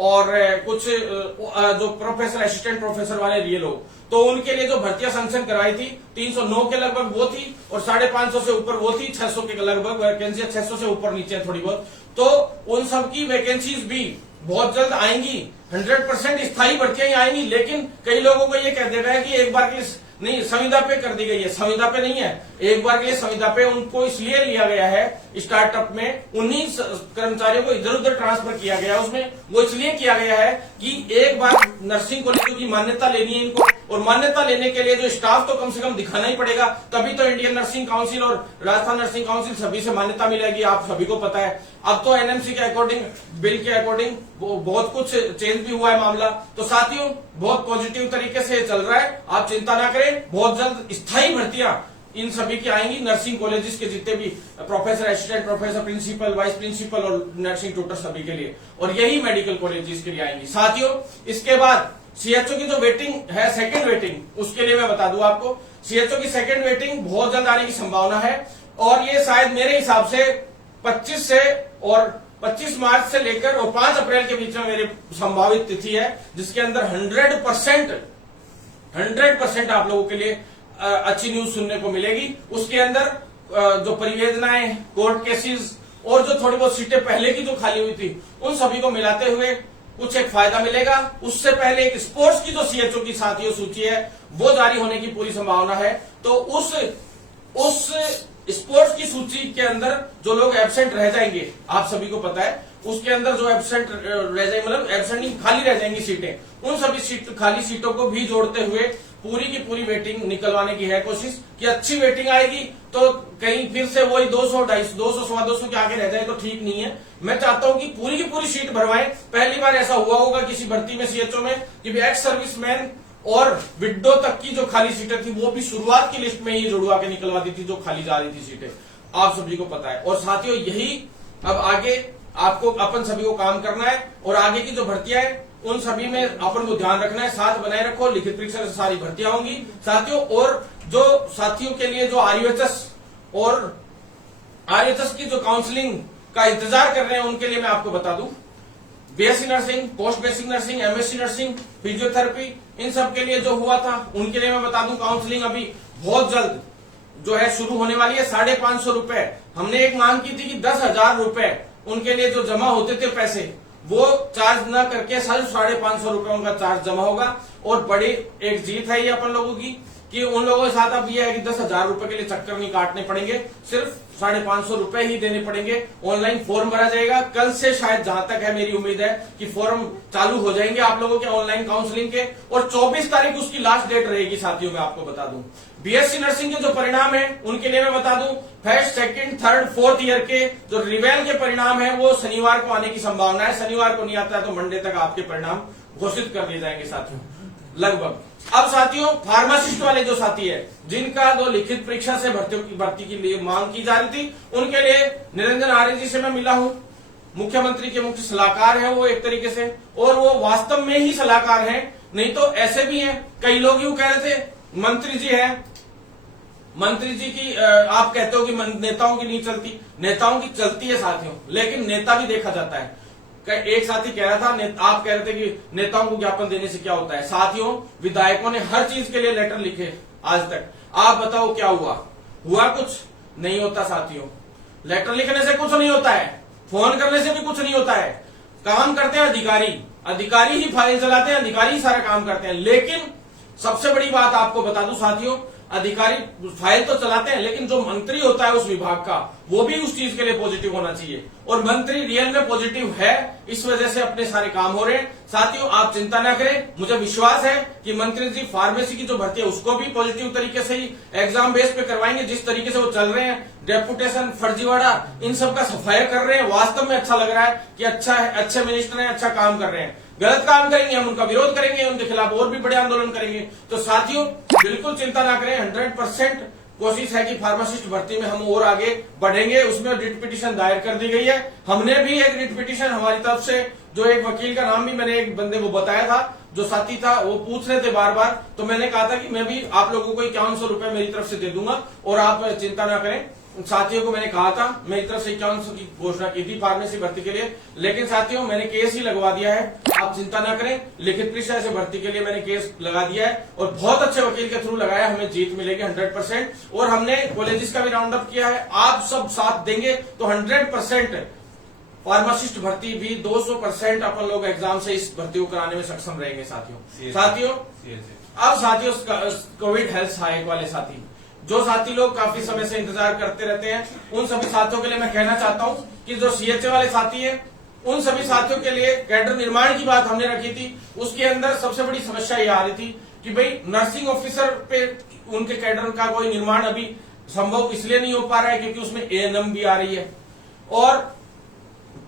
और कुछ जो प्रोफेसर, असिस्टेंट प्रोफेसर वाले ये लोग, तो उनके लिए जो भर्तियां सैंक्शन करवाई थी 309 के लगभग वो थी, और 550 से ऊपर वो थी, 600 के लगभग वैकेंसी, 600 से ऊपर नीचे थोड़ी बहुत। तो उन सब की वैकेंसीज भी बहुत जल्द आएंगी। 100% स्थायी भर्तियां ही आएंगी। लेकिन कई लोगों को ये कह दे रहा है कि एक बार की नहीं, संविदा पे कर दी गई है। संविदा पे नहीं है, एक बार के लिए संविदा पे उनको इसलिए लिया गया है स्टार्टअप में, उन्हीं कर्मचारियों को इधर उधर ट्रांसफर किया गया है। उसमें वो इसलिए किया गया है कि एक बार नर्सिंग कॉलेजों की मान्यता लेनी है इनको, और मान्यता लेने के लिए जो स्टाफ तो कम से कम दिखाना ही पड़ेगा, तभी तो इंडियन नर्सिंग काउंसिल और राजस्थान नर्सिंग काउंसिल सभी से मान्यता मिलेगी। आप सभी को पता है। अब तो एनएमसी के अकॉर्डिंग, बिल के अकॉर्डिंग बहुत कुछ चेंज भी हुआ है मामला। तो साथियों बहुत पॉजिटिव तरीके से चल रहा है, आप चिंता ना करें। बहुत जल्द स्थायी भर्तियां इन सभी की आएंगी। नर्सिंग कॉलेजेस के जितने भी professor, assistant professor, principal, vice principal और नर्सिंग ट्यूटर सभी के लिए, और यही मेडिकल कॉलेजेस के लिए आएंगी। साथियों इसके बाद सीएचओ की जो वेटिंग है, सेकंड वेटिंग, उसके लिए मैं बता दूं आपको, सीएचओ की सेकंड वेटिंग बहुत जल्द आने की संभावना है। और ये शायद मेरे हिसाब से 25 से और 25 मार्च से लेकर और 5 अप्रैल के बीच में मेरी संभावित तिथि है, जिसके अंदर 100% आप लोगों के लिए अच्छी न्यूज सुनने को मिलेगी। उसके अंदर जो परिवेदनाएं, कोर्ट केसेस और जो थोड़ी बहुत सीटें पहले की जो खाली हुई थी, उन सभी को मिलाते हुए कुछ एक फायदा मिलेगा। उससे पहले एक स्पोर्ट्स की जो सीएचओ की साथियों सूची है वो जारी होने की पूरी संभावना है। तो उस स्पोर्ट्स की सूची के अंदर जो लोग एब्सेंट रह जाएंगे, आप सभी को पता है, उसके अंदर जो एब्सेंट रह जाएंगे, मतलब एब्सेंट खाली रह जाएंगी सीटें, उन सभी खाली सीटों को भी जोड़ते हुए पूरी की पूरी वेटिंग निकलवाने की है कोशिश, कि अच्छी वेटिंग आएगी। तो कहीं फिर से वही 200, 250, 200, 250 के आगे रह जाए तो ठीक नहीं है। मैं चाहता हूं कि पूरी की पूरी सीट भरवाएं। पहली बार ऐसा हुआ होगा किसी भर्ती में सीएचओ में कि एक्स सर्विसमैन और विडो तक की जो खाली सीटें थी वो भी शुरुआत की लिस्ट में ही जुड़वा के निकलवा दी थी, जो खाली जा रही थी सीटें, आप सभी को पता है। और साथियों यही अब आगे आपको अपन सभी को काम करना है, और आगे की जो भर्तियां है उन सभी में अपन को ध्यान रखना है। साथ बनाए रखो, लिखित परीक्षा से सारी भर्तियां होंगी साथियों। और जो साथियों के लिए जो आरयूएचएस और आरयूएचएस की जो काउंसलिंग का इंतजार कर रहे हैं, उनके लिए मैं आपको बता दूं, BSc nursing, post basic nursing, MSc nursing, physiotherapy, इन सब के लिए जो हुआ था उनके लिए मैं बता दूं काउंसलिंग अभी बहुत जल्द जो है शुरू होने वाली है। 550 रुपए हमने एक मांग की थी कि 10,000 रुपए उनके लिए जो जमा होते थे पैसे, वो चार्ज न करके सिर्फ 550 रुपए उनका चार्ज जमा होगा। और बड़ी एक जीत है ये अपन लोगों की, कि उन लोगों के साथ अब ये है कि 10,000 रुपए के लिए चक्कर नहीं काटने पड़ेंगे, सिर्फ 550 रुपए ही देने पड़ेंगे। ऑनलाइन फॉर्म भरा जाएगा कल से, शायद जहां तक है मेरी उम्मीद है कि फॉर्म चालू हो जाएंगे आप लोगों के ऑनलाइन काउंसलिंग के, और 24 तारीख उसकी लास्ट डेट रहेगी साथियों। मैं आपको बता दूं बीएससी नर्सिंग के जो परिणाम है उनके लिए मैं बता दूं, first, second, third, fourth year के जो रिवेल के परिणाम है वो शनिवार को आने की संभावना है। शनिवार को नहीं आता है तो मंडे तक आपके परिणाम घोषित कर दिए जाएंगे साथियों लगभग। अब साथियों फार्मासिस्ट वाले जो साथी है, जिनका जो लिखित परीक्षा से भर्ती के लिए मांग की जा रही थी, उनके लिए निरंजन आर्य जी से मैं मिला हूं। मुख्यमंत्री के मुख्य सलाहकार है वो एक तरीके से, और वो वास्तव में ही सलाहकार है, नहीं तो ऐसे भी है। कई लोग यूं कह रहे थे मंत्री जी है, मंत्री जी की आप कहते हो कि नेताओं की नहीं चलती, नेताओं की चलती है साथियों, लेकिन नेता भी देखा जाता है। एक साथी कह रहा था, आप कह रहे थे कि नेताओं को ज्ञापन देने से क्या होता है। साथियों विधायकों ने हर चीज के लिए लेटर लिखे आज तक, आप बताओ क्या हुआ? हुआ कुछ नहीं होता साथियों। लेटर लिखने से कुछ नहीं होता है, फोन करने से भी कुछ नहीं होता है। काम करते हैं अधिकारी, अधिकारी ही फाइल चलाते हैं, अधिकारी ही सारा काम करते हैं। लेकिन सबसे बड़ी बात आपको बता दूं साथियों, अधिकारी फाइल तो चलाते हैं, लेकिन जो मंत्री होता है उस विभाग का, वो भी उस चीज के लिए पॉजिटिव होना चाहिए। और मंत्री रियल में पॉजिटिव है, इस वजह से अपने सारे काम हो रहे हैं। साथियों, आप चिंता ना करें, मुझे विश्वास है कि मंत्री जी फार्मेसी की जो भर्ती है उसको भी पॉजिटिव तरीके से ही एग्जाम बेस पे करवाएंगे। जिस तरीके से वो चल रहे हैं, डेपुटेशन, फर्जीवाड़ा, इन सब का सफाया कर रहे हैं, वास्तव में अच्छा लग रहा है कि अच्छा है, अच्छे मिनिस्टर हैं, अच्छा काम कर रहे हैं। गलत काम करेंगे हम उनका विरोध करेंगे, उनके खिलाफ और भी बड़े आंदोलन करेंगे। तो साथियों, बिल्कुल चिंता ना करें, 100% कोशिश है कि फार्मासिस्ट भर्ती में हम और आगे बढ़ेंगे। उसमें रिट पिटीशन दायर कर दी गई है। हमने भी एक रिट पिटीशन हमारी तरफ से, जो एक वकील का नाम भी मैंने एक बंदे को बताया था, जो साथी था, वो पूछ रहे थे बार बार, तो मैंने कहा था कि मैं भी आप लोगों को 5100 रुपए मेरी तरफ से दे दूंगा और आप चिंता ना करें। साथियों को मैंने कहा था, मेरी तरफ से 5100 की घोषणा की थी फार्मेसी भर्ती के लिए, लेकिन साथियों मैंने केस ही लगवा दिया है। आप चिंता ना करें, लिखित परीक्षा से भर्ती के लिए मैंने केस लगा दिया है और बहुत अच्छे वकील के थ्रू लगाया, हमें जीत मिलेगी 100%। और हमने कॉलेजेस का भी राउंड अप किया है, आप सब साथ देंगे तो 100% फार्मासिस्ट भर्ती भी 200% अपन लोग एग्जाम से इस भर्ती को कराने में सक्षम रहेंगे। साथियों अब साथियों कोविड हेल्थ सहायक वाले साथी, जो साथी लोग काफी समय से इंतजार करते रहते हैं, उन सभी साथियों के लिए मैं कहना चाहता हूं कि जो सीएचए वाले साथी हैं, उन सभी साथियों के लिए कैडर निर्माण की बात हमने रखी थी। उसके अंदर सबसे बड़ी समस्या ये आ रही थी कि भाई नर्सिंग ऑफिसर पे उनके कैडर का कोई निर्माण अभी संभव इसलिए नहीं हो पा रहा है क्योंकि उसमें एएनएम भी आ रही है। और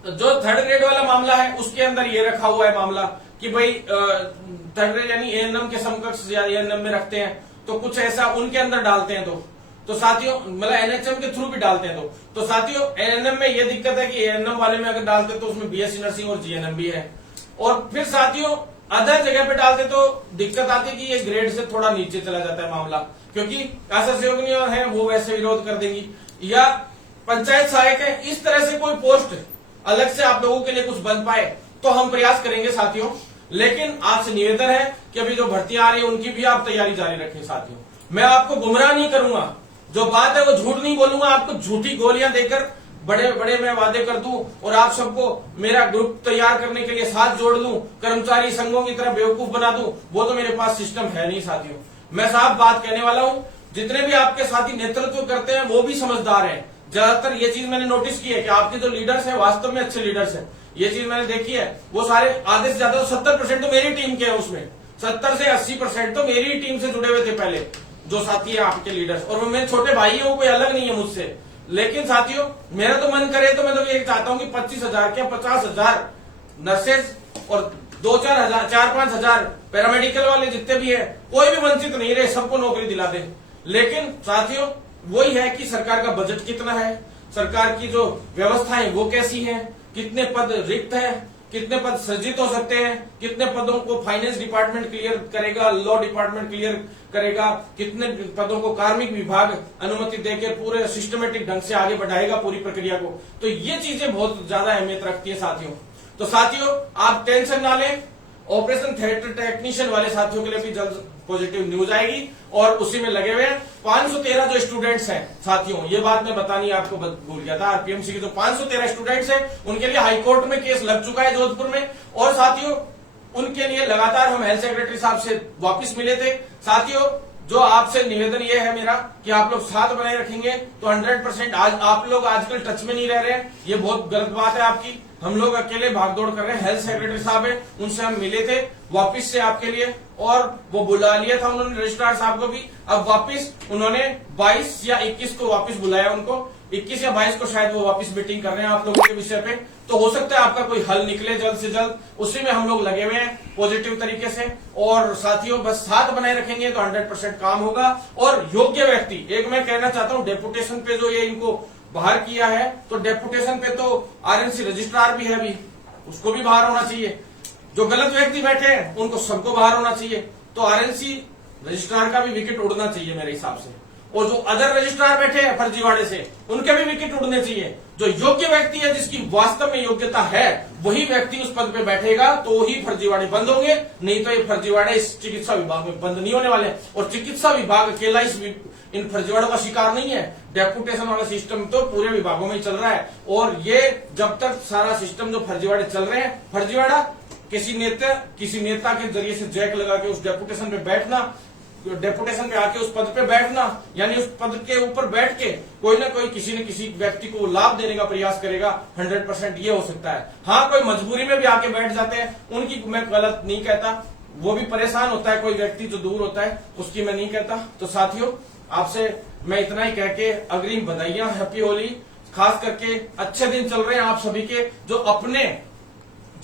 जो थर्ड ग्रेड वाला मामला है उसके अंदर ये रखा हुआ है मामला कि भाई थर्ड ग्रेड यानी एएनएम के समकक्ष या एएनएम में रखते हैं, तो कुछ ऐसा उनके अंदर डालते हैं। तो साथियों, मतलब एनएचएम के थ्रू भी डालते हैं। तो साथियों, एएनएम में ये दिक्कत है कि एएनएम वाले में अगर डालते तो उसमें बीएससी नर्सिंग और जीएनएम भी है। और फिर साथियों, अदर जगह पे डालते तो दिक्कत आती है कि ये ग्रेड से थोड़ा नीचे चला जाता है मामला, क्योंकि आशा सहयोगिनियां हैं वो वैसे विरोध कर देंगी। या पंचायत सहायक है, इस तरह से कोई पोस्ट अलग से आप लोगों के लिए कुछ बन पाए तो हम प्रयास करेंगे साथियों। लेकिन आपसे निवेदन है कि अभी जो भर्तियां आ रही है उनकी भी आप तैयारी जारी रखें साथियों। मैं आपको गुमराह नहीं करूंगा, जो बात है वो झूठ नहीं बोलूंगा, आपको झूठी गोलियां देकर बड़े बड़े मैं वादे कर दूं और आप सबको मेरा ग्रुप तैयार करने के लिए साथ जोड़ दूं, कर्मचारी संघों की तरह बेवकूफ बना दूं, वो तो मेरे पास सिस्टम है नहीं साथियों। मैं साफ बात कहने वाला हूं, जितने भी आपके साथी नेतृत्व करते हैं वो भी समझदार हैं। ज्यादातर ये चीज मैंने नोटिस की है कि आपके जो लीडर्स हैं वास्तव में अच्छे लीडर्स हैं, ये चीज मैंने देखी है। वो सारे आधे से ज्यादा 70% तो मेरी टीम के हैं, उसमें 70 से 80% तो मेरी टीम से जुड़े हुए थे पहले जो साथी है आपके लीडर्स, और वो मेरे छोटे भाई है, वो कोई अलग नहीं है मुझसे। लेकिन साथियों, मेरा तो मन करे तो मैं तो ये चाहता हूं कि 25,000 क्या 50,000 नर्सेज और 2-4 4-5 हजार पैरामेडिकल वाले जितने भी है, कोई भी वंचित नहीं रहे, सबको नौकरी दिला दे। लेकिन साथियों, वही है कि सरकार का बजट कितना है, सरकार की जो व्यवस्थाएं वो कैसी है, कितने पद रिक्त है, कितने पद सृजित हो सकते हैं, कितने पदों को फाइनेंस डिपार्टमेंट क्लियर करेगा, लॉ डिपार्टमेंट क्लियर करेगा, कितने पदों को कार्मिक विभाग अनुमति देकर पूरे सिस्टमेटिक ढंग से आगे बढ़ाएगा पूरी प्रक्रिया को। तो ये चीजें बहुत ज्यादा अहमियत रखती है साथियों। तो साथियों, आप टेंशन ना लें, ऑपरेशन थिएटर टेक्नीशियन वाले साथियों के लिए भी जल्द पॉजिटिव न्यूज आएगी और उसी में लगे हुए हैं। 513 जो स्टूडेंट्स हैं साथियों, ये बात मैं बतानी आपको भूल गया था, आरपीएमसी के जो 513 स्टूडेंट्स हैं उनके लिए हाईकोर्ट में केस लग चुका है जोधपुर में। और साथियों, उनके लिए लगातार हम हेल्थ सेक्रेटरी साहब से वापिस मिले थे। साथियों, जो आपसे निवेदन ये है मेरा कि आप लोग साथ बनाए रखेंगे तो 100%। आज आप लोग आजकल टच में नहीं रह रहे हैं, ये बहुत गलत बात है आपकी। हम लोग अकेले भागदौड़ कर रहे हैं। हेल्थ सेक्रेटरी साहब है, उनसे हम मिले थे वापिस से आपके लिए, और वो बुला लिया था उन्होंने रजिस्ट्रार साहब को भी। अब वापिस उन्होंने 22 या 21 को वापिस बुलाया उनको, 21 या 22 को शायद वो वापिस मीटिंग कर रहे हैं आप लोगों के विषय पे। तो हो सकता है आपका कोई हल निकले जल्द से जल्द, उसी में हम लोग लगे हुए हैं पॉजिटिव तरीके से। और साथियों, बस साथ बनाए रखेंगे तो 100% काम होगा। और योग्य व्यक्ति, एक मैं कहना चाहता हूं, डेपुटेशन पे जो ये इनको बाहर किया है, तो डेपुटेशन पे तो आरएनसी रजिस्ट्रार भी है अभी, उसको भी बाहर होना चाहिए। जो गलत व्यक्ति बैठे हैं उनको सबको बाहर होना चाहिए। तो आरएनसी रजिस्ट्रार का भी विकेट उड़ना चाहिए मेरे हिसाब से। और जो अदर रजिस्ट्रार बैठे हैं फर्जीवाड़े से, उनके भी विकेट उड़ने चाहिए। जो योग्य व्यक्ति है, जिसकी वास्तव में योग्यता है, वही व्यक्ति उस पद पे बैठेगा तो ही फर्जीवाड़े बंद होंगे, नहीं तो ये फर्जीवाड़े इस चिकित्सा विभाग में बंद नहीं होने वाले। और चिकित्सा विभाग अकेला इन फर्जीवाड़ों का शिकार नहीं है, डेपुटेशन वाला सिस्टम तो पूरे विभागों में चल रहा है। और ये जब तक सारा सिस्टम जो फर्जीवाड़े चल रहे हैं, फर्जीवाड़ा किसी नेता के जरिए से जैक लगा के उस डेपुटेशन पे बैठना, डेपुटेशन पे आके उस पद पे बैठना, यानी उस पद के ऊपर बैठ के कोई ना कोई किसी न किसी व्यक्ति को लाभ देने का प्रयास करेगा, 100% ये हो सकता है। हाँ, कोई मजबूरी में भी आके बैठ जाते हैं, उनकी मैं गलत नहीं कहता, वो भी परेशान होता है, कोई व्यक्ति जो दूर होता है उसकी मैं नहीं कहता। तो साथियों, आपसे मैं इतना ही कह के अग्रिम बधाइयां, हैप्पी होली। खास करके अच्छे दिन चल रहे हैं आप सभी के, जो अपने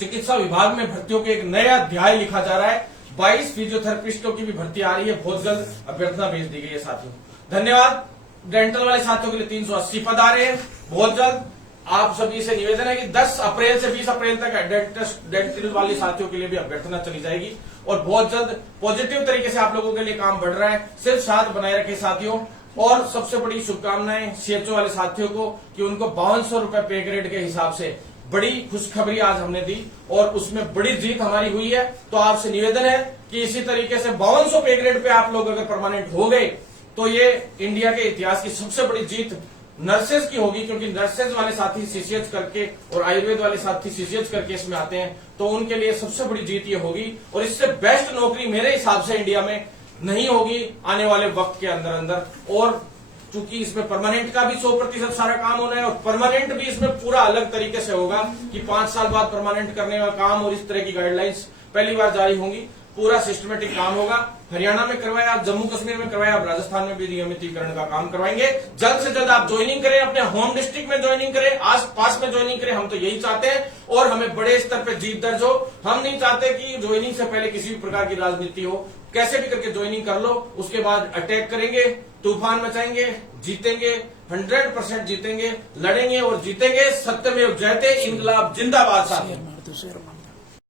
चिकित्सा विभाग में भर्तियों के एक नया अध्याय लिखा जा रहा है। 22 फिजियोथेरेपिस्टों की भी भर्ती आ रही है, बहुत जल्द अभ्यर्थना भेज दी गई है साथियों। धन्यवाद। डेंटल वाले साथियों के लिए 380 पद आ रहे हैं बहुत जल्द। आप सभी से निवेदन है कि 10 अप्रैल से 20 अप्रैल तक डेंटल वाले साथियों के लिए भी अभ्यर्थना चली जाएगी और बहुत जल्द पॉजिटिव तरीके से आप लोगों के लिए काम बढ़ रहा है। सिर्फ साथ बनाए रखे साथियों। और सबसे बड़ी शुभकामनाएं सीएचओ वाले साथियों को कि उनको 5200 रुपए पे ग्रेड के हिसाब से बड़ी खुशखबरी आज हमने दी और उसमें बड़ी जीत हमारी हुई है। तो आपसे निवेदन है कि इसी तरीके से 5200 पे ग्रेड पे आप लोग अगर परमानेंट हो गए तो ये इंडिया के इतिहास की सबसे बड़ी जीत नर्सेज की होगी, क्योंकि नर्सेज वाले साथी सीसीएच करके और आयुर्वेद वाले साथी सीसीएच करके इसमें आते हैं, तो उनके लिए सबसे बड़ी जीत ये होगी। और इससे बेस्ट नौकरी मेरे हिसाब से इंडिया में नहीं होगी आने वाले वक्त के अंदर। और चूंकि इसमें परमानेंट का भी 100% सारा काम होना है और परमानेंट भी इसमें पूरा अलग तरीके से होगा कि 5 साल बाद परमानेंट करने का काम और इस तरह की गाइडलाइंस पहली बार जारी होंगी। पूरा सिस्टमेटिक काम होगा। हरियाणा में करवाया, जम्मू कश्मीर में करवाया, अब राजस्थान में भी नियमितीकरण का काम करवाएंगे। जल्द से जल्द आप ज्वाइनिंग करें, अपने होम डिस्ट्रिक्ट में ज्वाइनिंग करें, आस पास में ज्वाइनिंग करें। हम तो यही चाहते हैं और हमें बड़े स्तर पर जीत दर्ज हो। हम नहीं चाहते कि ज्वाइनिंग से पहले किसी भी प्रकार की राजनीति हो। कैसे भी करके ज्वाइनिंग कर लो, उसके बाद अटैक करेंगे, तूफान मचाएंगे, जीतेंगे, 100% जीतेंगे, लड़ेंगे और जीतेंगे। सत्यमेव जयते। इंकलाब जिंदाबाद साथियों।